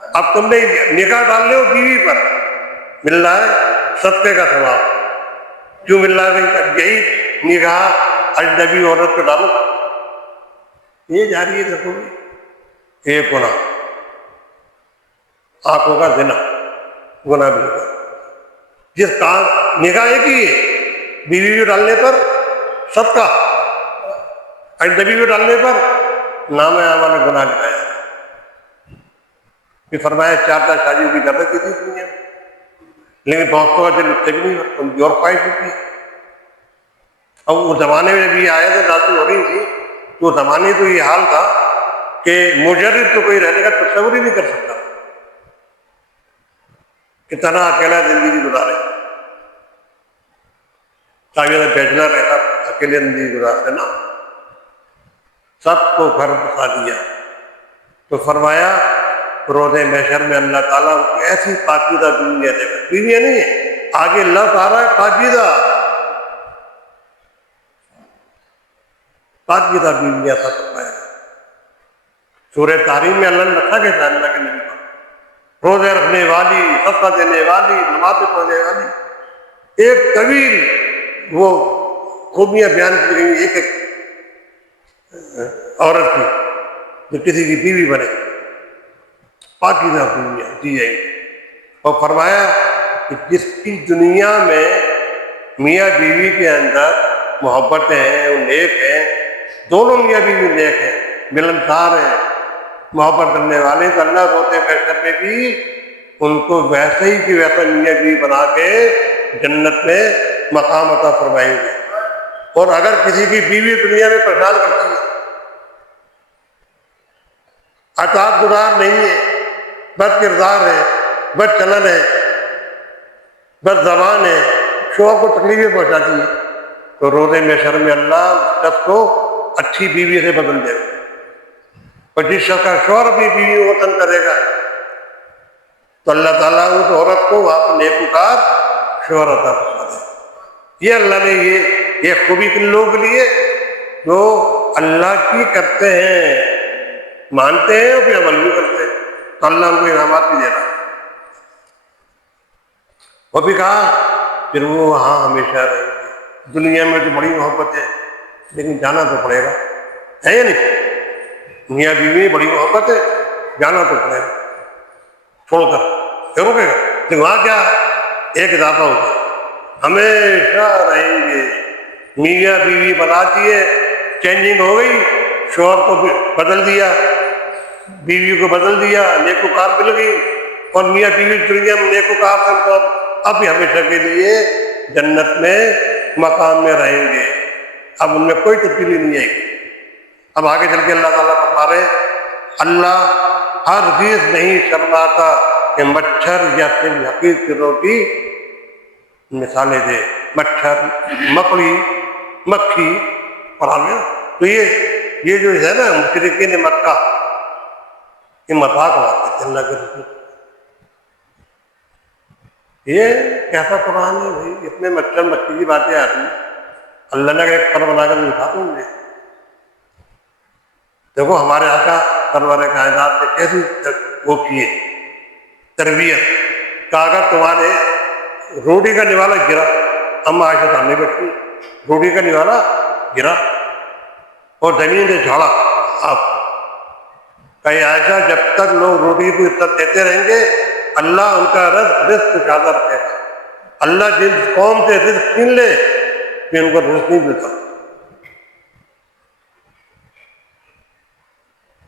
اب تم نے نگاہ ڈال لے ہو بیوی پر، مل رہا ہے صدقے کا ثواب۔ کیوں مل رہا ہے بھائی؟ یہی نگاہ اجنبی عورت کو ڈالو، یہ جا رہی ہے دیکھو گی ایک گناہ، آنکھوں کا زنا گناہ بھی ہوگا. جس کام نگاہ ایک ہی ہے، بیوی کو ڈالنے پر صدقہ، اجنبی کو ڈالنے پر نام اعمال گناہ لکھایا. پھر فرمایا 4 شادیوں کی ضرورت تھی دنیا میں، لیکن بہتوں کا دل اتنے بھی نہیں، ان کی اور خواہش ہوتی ہے. اب وہ زمانے میں بھی آیتیں نازل ہو رہی تھی تو زمانے تو یہ حال تھا کہ مجرد تو کوئی رہنے کا تصور ہی نہیں کر سکتا، کتنا اکیلا زندگی گزارے. تاکہ بیچلر رہتا اکیلے زندگی گزارتے نا، سب کو گھر بسا دیا. تو فرمایا روز محشر میں اللہ تعالیٰ ان کو ایسی پاکیزہ بیویاں دے گا. بیویاں نہیں ہے، آگے لفظ آ رہا ہے پاکیزہ، پاکیزہ بیویاں تھا فرمایا. سورہ تحریم میں اللہ نے رکھا کہ تھا اللہ کے نبی کو روزے رکھنے والی، صدقہ دینے والی، نماز پڑھنے والی، ایک طویل وہ خوبیاں بیان کی گئی ایک ایک عورت کی جو کسی کی بیوی بنے، پاکیزہ بیویاں دی جائیں. اور فرمایا کہ جس کی دنیا میں میاں بیوی کے اندر محبتیں ہیں، وہ نیک ہیں، دونوں میاں بیوی نیک ہیں، ملنسار ہیں، محبت کرنے والے، تو اللہ روتے محشر میں بھی ان کو ویسے ہی کہ ویسا میاں بیوی بنا کے جنت میں مقام عطا فرمائیں گے. اور اگر کسی کی بیوی دنیا میں پریشان کرتی ہے، اطاعت گزار نہیں ہے، بد کردار ہے، بد چلن ہے، بد زبان ہے، شوہر کو تکلیفیں پہنچاتی ہے، تو روز محشر میں اللہ اس شخص کو اچھی بیوی سے بدل دے گا. اور جس شخص کا شوہر اپنی بیوی کو تنگ کرے گا تو اللہ تعالیٰ اس عورت کو آپ نیکوکار شوہر عطا فرما دے. یہ اللہ نے یہ خوبی کن لوگوں کے لیے جو اللہ کی کرتے ہیں، مانتے ہیں اور پھر عمل بھی کرتے ہیں، تو اللہ ان کو انعامات بھی دے رہا ہے. وہ بھی کہا پھر وہ وہاں ہمیشہ رہے گا. دنیا میں تو بڑی محبت ہے لیکن جانا تو پڑے گا، ہے یا نہیں؟ میاں بیوی میں بڑی محبت ہے، جانا تو پڑے گا، چھوڑ کر پھر رکے گا. تو وہاں کیا ایک اضافہ ہوگا، ہمیشہ رہیں گے. میاں بیوی بنا دیے، چینجنگ ہو گئی، شوہر کو بدل دیا، بیوی کو بدل دیا، نیکوکار مل گئی، اور میاں بیوی دنیا میں نیکوکار سے تو اب ہمیشہ کے لیے جنت میں مقام میں رہیں گے. اب ان میں کوئی تبدیلی نہیں آئے گی. اب آگے چل کے اللہ تعالیٰ بتا رہے اللہ ہر چیز نہیں شرماتا کہ مچھر یا پھر حقیق کردوں کی مثالیں دے. مچھر، مکڑی، مکھی، قرآن میں. تو یہ جو ہے نا مشرکین مکہ، یہ مذاق اڑاتے تھے اللہ کے رسول. یہ کیسا قرآن ہے بھائی، اتنے مچھر مکھی کی باتیں آ رہی ہیں. اللہ نے ایک پر بنا کر دکھا دوں گے. دیکھو ہمارے آقا سرور کائنات نے کیسی وہ کیے تربیت کہ اگر تمہارے روٹی کا نوالا گرا، اما عائشہ سامنے بیٹھی، روٹی کا نوالا گرا اور زمین سے جھاڑا آپ کہ عائشہ جب تک لوگ روٹی کو عزت دیتے رہیں گے اللہ ان کا رزق زیادہ رکھے گا. اللہ جس قوم سے رزق چھین لے پھر ان کو رزق نہیں ملتا.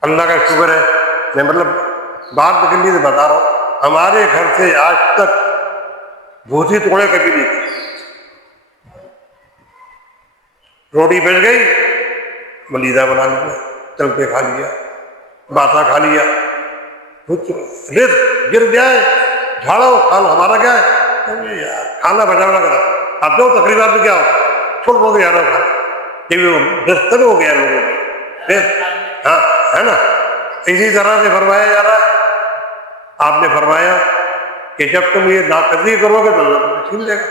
اللہ کا شکر ہے، میں مطلب بات کے لیے بتا رہا ہوں، ہمارے گھر سے آج تک بھوسی توڑے کبھی نہیں کی. روٹی بچ گئی ملیدہ بنا لیا، تل کے کھا لیا، باسا کھا لیا. رزق گر جائے جھاڑو کھانا، ہمارا کیا ہے یار کھانا بچانا کرا. اب جو تقریبات میں کیا ہو چھوڑ ہو گیا رہا کھانا، کہ رزق ہو گیا لوگوں میں. ہاں ہے نا. اسی طرح سے فرمایا جا رہا ہے، آپ نے فرمایا کہ جب تم یہ ناقدری کرو گے تو اللہ تمہیں چھین لے گا.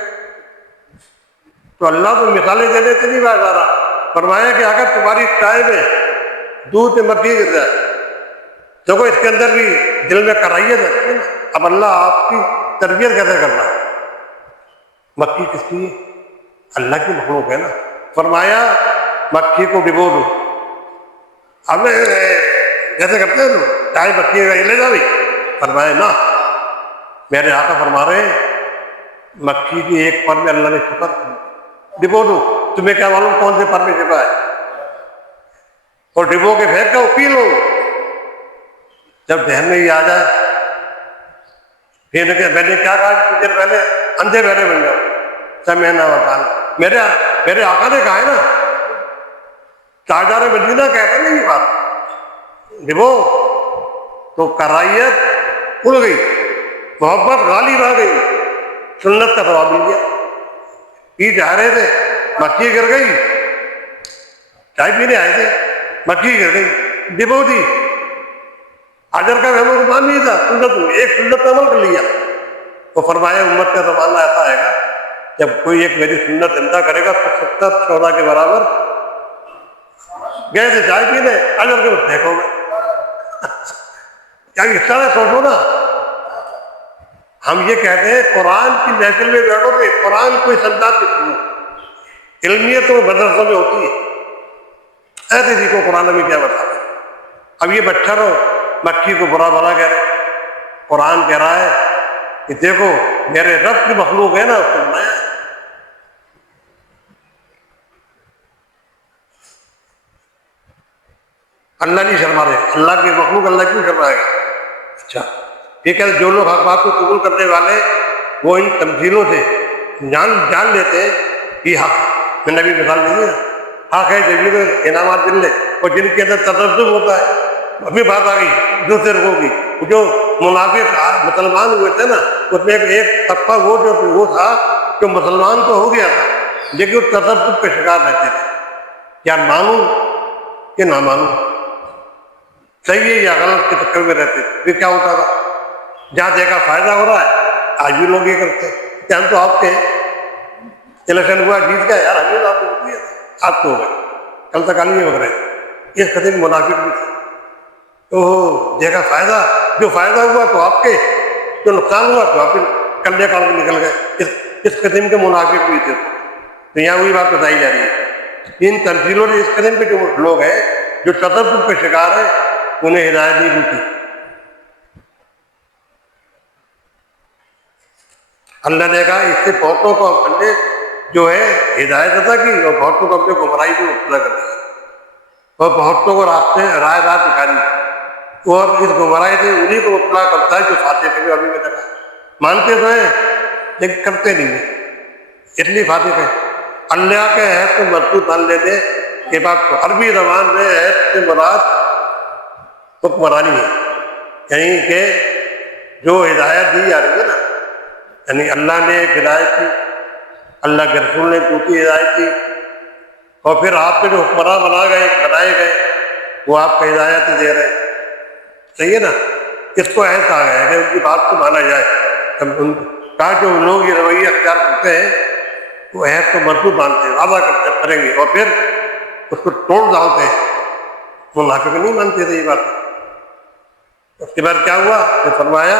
تو اللہ تو مثالیں دینے سے نہیں بات آ رہا. فرمایا کہ اگر تمہاری چائے میں دودھ میں مکھی گر جائے، دیکھو اس کے اندر بھی دل میں کرائیت ہے. اب اللہ آپ کی تربیت کیسے کرنا ہے؟ مکھی کس کی ہے؟ اللہ کی مخلوق ہے نا. فرمایا مکھی کو ڈبو دو. اب جیسے کرتے ہیں لوگ چائے مکھی کا لے جا بھی. فرمایا نہ، میرے آقا فرما رہے ہیں مکھی کی ایک پر میں اللہ نے شکر ڈبو دو. تمہیں کیا معلوم کون سے پر میں چھپا ہے، اور ڈبو کے پھینک کر پی لو. جب ذہن میں یہ آ جائے پھر میں نے کیا کہا کچھ دیر پہلے اندھے بہرے بن جاؤ. سب میں نہ بتانا میرے آقا نے کہا ہے نا، تاجدار مدینہ کہتے ہیں نا یہ بات. ڈبو تو کرائیت اڑ گئی، محبت غالب آ گئی، سنت کا ثواب مل گیا. پی جا رہے تھے مکھی گر گئی، چائے پینے آئے تھے مکھی گر گئی، ڈبو دی. اجر کا ہمیں گمان نہیں تھا، سنت ایک سنت عمل کر لیا. وہ فرمایا امت کا زمانہ ایسا آئے گا جب کوئی ایک میری سنت زندہ کرے گا تو 70 شہداء کے برابر گئے تھے چائے پینے اجر کے بس دیکھو گے. کیا اس طرح سوچو نا. ہم یہ کہتے ہیں قرآن کی محفل میں بیٹھو گے، قرآن کوئی سمجھا کے سنو. علمیت تو مدرسوں میں ہوتی ہے، ایسے جی کو قرآن میں کیا بتا رہے. اب یہ بچہ رو مکھی کو برا بھلا کہہ رہے. قرآن کہہ رہا ہے کہ دیکھو میرے رب کی مخلوق ہے نا، اس کو بنایا ہے. اللہ نہیں شرما رہے، اللہ کی مخلوق اللہ کیوں شرمائے گا. اچھا یہ کہتے جو لوگ حق بات کو قبول کرنے والے وہ ان تمثیلوں سے جان لیتے ہیں یہ حق ہے. میں نبی مثال نہیں ہے، حق ہے جب انعامات مل لے، اور جن کے اندر تذبذب ہوتا ہے. ابھی بات آ گئی دوسرے لوگوں کی، جو منافق مسلمان ہوئے تھے نا، اس میں ایک طبقہ وہ تھا جو مسلمان تو ہو گیا تھا لیکن وہ تذبذب کے شکار رہتے تھے. کیا مانوں کہ نہ مانوں، صحیح ہے یا غلط کے چکر میں رہتے تھے. پھر کیا ہوتا تھا، جہاں دیکھا فائدہ ہو رہا ہے آج بھی لوگ یہ کرتے ہیں کہ ہم تو آپ کے الیکشن ہوا جیت گئے یار، ہمیں آپ کو دیا تھا آپ تو ہو گئے، کل تک آنے وغیرہ. اس قدر منافق بھی تھے. تو دیکھا فائدہ، جو فائدہ ہوا تو آپ کے، جو نقصان ہوا تو آپ کے کندھے کاٹ کے نکل گئے. اس قسم کے منافق بھی تھے. تو یہاں وہی بات بتائی جا رہی ہے. ان تنظیموں نے اس قسم کے جو لوگ ہیں جو تذبذب کے شکار ہیں انہیں ہدایت نہیں ملتی. اللہ نے کہا اس سے بہتوں کو ہم نے جو ہے ہدایت عطا کی اور بہتوں کو اپنے گمراہی کو مبتلا کر دیا اور بہتوں کو راہ دکھا دی. اور اس گمراہی سے انہیں کو مبتلا کرتا ہے جو فاتح کے ابھی میں دیکھا مانتے تو ہیں لیکن کرتے نہیں ہیں. اس لیے فاتح ہے اللہ کے عہد کو مضبوط مان لینے کے بعد کو عربی زبان میں عہد سے مراد حکمرانی ہے، یعنی کہ جو ہدایت دی جا رہی ہے نا، یعنی اللہ نے ایک ہدایت کی، اللہ کے رسول نے دوسری ہدایت کی، اور پھر آپ کے جو حکمراں بنائے گئے وہ آپ کو ہدایت دے رہے ہیں. صحیح ہے نا. اس کو عہد کہا گیا ہے کہ ان کی بات کو مانا جائے. ان کا جو لوگ یہ رویہ اختیار کرتے ہیں وہ عہد کو مضبوط مانتے ہیں، وعدہ کریں گے اور پھر اس کو توڑ ڈالتے ہیں. منافق نہیں مانتے تھے یہ بات. اس کے بعد کیا ہوا کہ فرمایا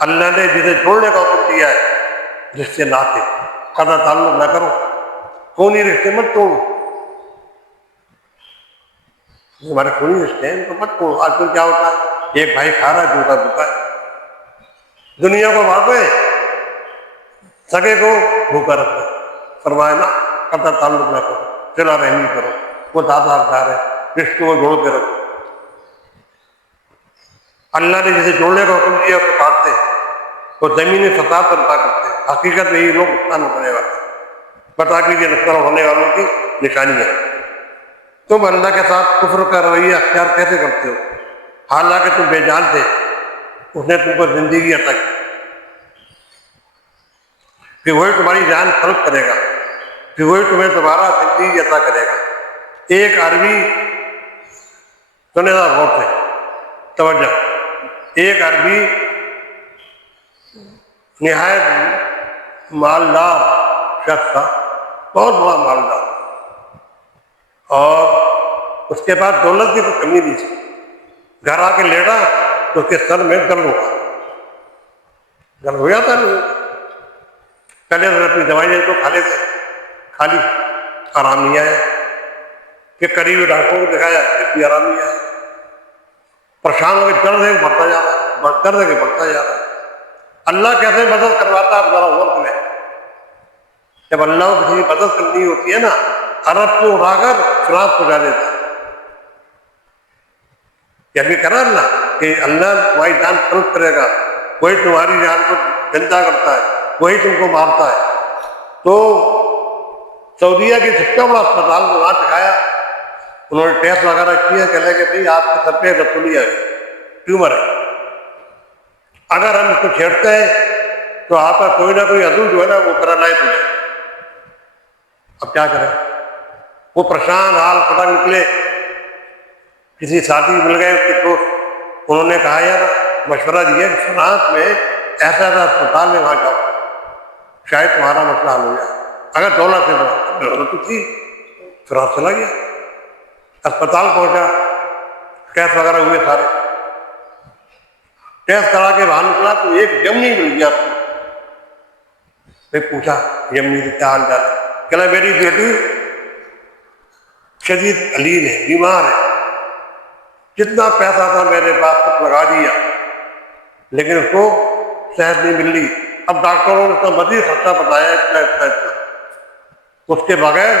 اللہ نے جسے چھوڑنے کا حکم دیا ہے رشتے ناتے قطع تعلق نہ کرو، خونی رشتے مت توڑو. ہمارے خونی رشتے ہیں ان کو مت توڑو. آج کل کیا ہوتا ہے ایک بھائی کھا رہا ہے دوسرا بھوکا ہے، دنیا کو بانٹے سگے کو بھوکا رکھو. فرمایا نا قطع تعلق نہ کرو، صلہ رحمی کرو، وہ دادا دار ہے رشتوں کو جوڑ کے رکھو. اللہ نے جسے جوڑنے کا حکم دیا اسے کاٹتے ہیں تو زمینی فساد برپا کرتے ہیں. حقیقت میں یہ لوگ نقصان ہونے والے ہیں. بتا کیجیے نقصان ہونے والوں کی نشانی ہے. تم اللہ کے ساتھ کفر کا رویہ اختیار کیسے کرتے ہو حالانکہ تم بے جان تھے، اس نے تم کو زندگی عطا کی، پھر وہی تمہاری جان خلق کرے گا، پھر وہی تمہیں دوبارہ زندگی عطا کرے گا. ایک عربی سنے گا غور سے توجہ، ایک عربی نہایت مالدار شخص تھا، بہت بڑا مالدار، اور اس کے بعد دولت کی کوئی کمی نہیں تھی. گھر آ کے لیٹا تو اس کے سر میں درد ہو جاتا نہیں. پہلے اپنی دوائیں تو کھا لیتے خالی آرام نہیں آیا، کہ قریبی ڈاکٹروں کو دکھایا پھر بھی آرام نہیں آیا، پریشان ہو کے درد ہے بڑھتا جا رہا ہے، درد ہے کہ بڑھتا جا رہا ہے۔ اللہ کیسے مدد کرواتا ہے آپ ذرا غور کریں۔ جب اللہ کو کسی کی مدد کرنی ہوتی ہے نا، عرب کو اڑا کر فراق پہنچا دیتا ہے۔ یہ بھی کرا اللہ کہ اللہ تمہاری جان طلب کرے گا، وہی تمہاری جان کو زندہ کرتا ہے، وہی تم کو مارتا ہے۔ تو سعودیہ کی سب سے بڑا اسپتال میں وہاں دکھایا، انہوں نے ٹیسٹ وغیرہ کیا، کہنے کہ بھائی آپ کے سر پہ رسولی ہے، ٹیومر ہے، اگر ہم اس کو چھیڑتے ہیں تو آپ کا کوئی نہ کوئی عضو جو ہے نا وہ پیرالائز ہو جائے۔ اب کیا کریں؟ وہ پریشان حال پتہ نکلے، کسی ساتھی مل گئے اس کے دوست، انہوں نے کہا یار مشورہ دیا کہ سنات میں ایسا ایسا اسپتال میں وہاں جاؤ، شاید تمہارا مسئلہ حل ہو جائے۔ اگر دولت سے ضرورت تھی پھر آپ چلا گیا، اسپتال پہنچا، ٹیسٹ وغیرہ ہوئے سارے، ٹیسٹ کرا کے باہر نکلا تو ایک یمنی مل گیا۔ میں پوچھا یمنی سے کیا حال چال ہے؟ کہنا میری بیٹی شدید علیل ہے، بیمار ہے، جتنا پیسہ تھا میرے پاس تک لگا دیا لیکن اس کو صحت نہیں مل رہی۔ اب ڈاکٹروں نے اس کا مزید خرچہ بتایا اتنا اتنا اتنا، اس کے بغیر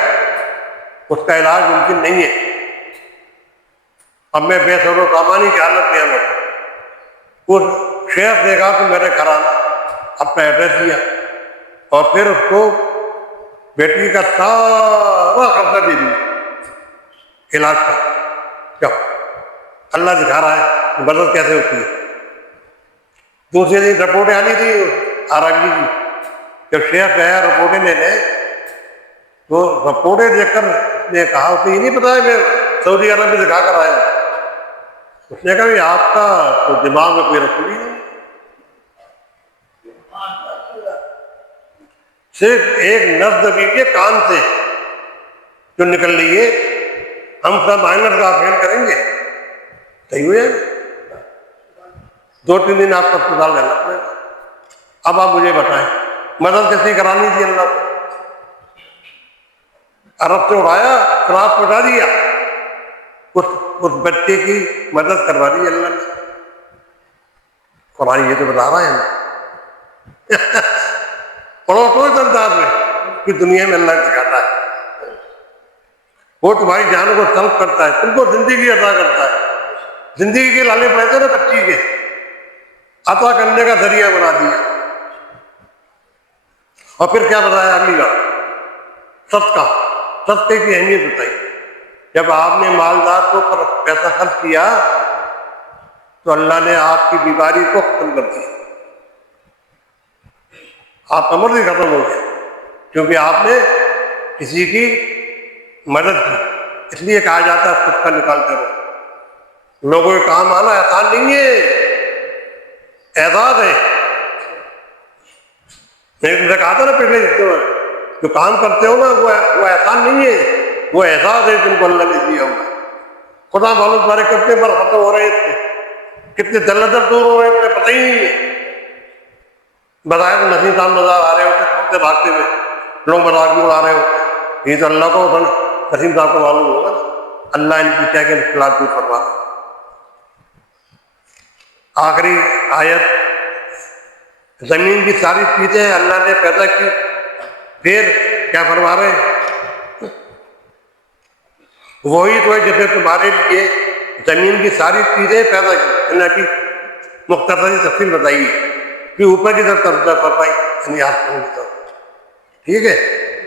اس کا علاج ممکن نہیں ہے۔ اب میں بے سر و سامانی کی حالت میں ہوں۔ اس شیخ نے کہا کہ میرے گھر آنا، اپنا ایڈریس دیا اور پھر اس کو بیٹی کا سارا خرچہ دے دیا علاج کا۔ کیا اللہ دکھا رہا ہے مدد کیسے ہوتی ہے۔ دوسرے دن رپورٹیں آنی تھی آرگی کی، جب شیخ گیا رپورٹیں لینے تو رپورٹیں دیکھ کر نے کہا اسے یہ نہیں بتایا میں سعودی عرب میں دکھا کر آیا ہوں۔ اس نے کہا آپ کا تو دماغ میں کوئی رسول ہی نہیں، صرف ایک نبض کے کان سے جو نکل رہی ہے، ہم سب مائنر کا فیل کریں گے صحیح ہو جائے گا، 2-3 دن آپ کا اسپتال رہنا پڑے گا۔ اب آپ مجھے بتائیں مدد کیسی کرانی تھی اللہ کو؟ عرب سے اڑایا، خراب پہنچا دیا، اس بچے کی مدد کروا دی اللہ نے۔ قرآن یہ تو بتا رہا ہے ہمیں پڑھو تو اس انداز میں کہ دنیا میں اللہ دکھاتا ہے، وہ تمہاری جانوں کو طلب کرتا ہے، تم کو زندگی عطا کرتا ہے۔ زندگی کے لالے پڑے نا بچی کے عطا کرنے کا ذریعہ بنا دیا۔ اور پھر کیا بتایا اگلی بات؟ صدقے کی اہمیت بتائی۔ جب آپ نے مالدار کو پیسہ خرچ کیا تو اللہ نے آپ کی بیماری کو ختم کر دیا، آپ کا مرض ہی ختم ہو گیا کیونکہ آپ نے کسی کی مدد کی۔ اس لیے کہا جاتا ہے صدقہ نکالتے رہو، لوگوں کے کام آنا احسان نہیں ہے، اعزاز ہے۔ میں نے کہا تھا نا پچھلے ہفتے میں، جو کام کرتے ہو نا وہ احسان نہیں ہے، وہ اعزاز ہے تم کو اللہ نے دیا ہوا۔ خدا معلوم تمہارے کتنے پر ختم ہو رہے ہیں، کتنے دلدل دور ہو رہے ہیں، پتہ ہی نہیں ہے۔ بظاہر نسیم صاحب نظر آ رہے ہوتے بھاگتے ہوئے، لوگ مذاق بھی اڑا رہے ہوتے، یہ تو اللہ کو نسیم صاحب کو معلوم ہوگا نا اللہ ان کی کیا کیا مشکلات دور فرما۔ آخری آیت، زمین کی ساری چیزیں اللہ نے پیدا کی، پھر کیا فرما رہے ہیں؟ وہی تو ہے جیسے تمہارے لیے زمین کی ساری چیزیں پیدا کی، اللہ کی مختصری تفصیل بتائی ہے کہ اوپر کی طرف ترجمہ فرمائی، یعنی آسمان کی طرف، ٹھیک ہے،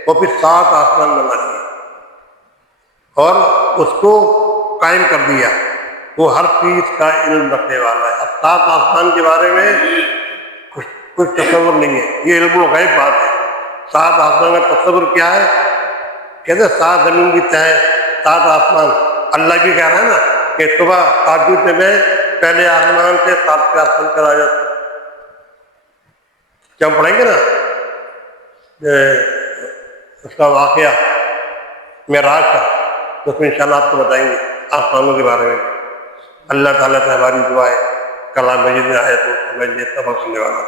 اور پھر 7 آسمان بنا دیے اور اس کو قائم کر دیا۔ وہ ہر چیز کا علم رکھنے والا ہے۔ اب 7 آسمان کے بارے میں کچھ تصور نہیں ہے، یہ علم الغیب بات ہے۔ 7 آسمان کا تصور کیا ہے؟ کہتے ہیں 7 زمین کی تہیں، 7 آسمان۔ اللہ بھی کہہ رہا ہے نا کہ صبح تہجد میں پہلے آسمان سے 7 آسمان پر آ جاتا ہے۔ کیا ہم پڑھیں گے نا اس کا واقعہ معراج کا، تو اس میں انشاءاللہ آپ کو بتائیں گے آسمانوں کے بارے میں۔ اللہ تعالیٰ سے ہماری دعا ہے کلام مجید میں آئے تو سمجھنے سبق سننے والا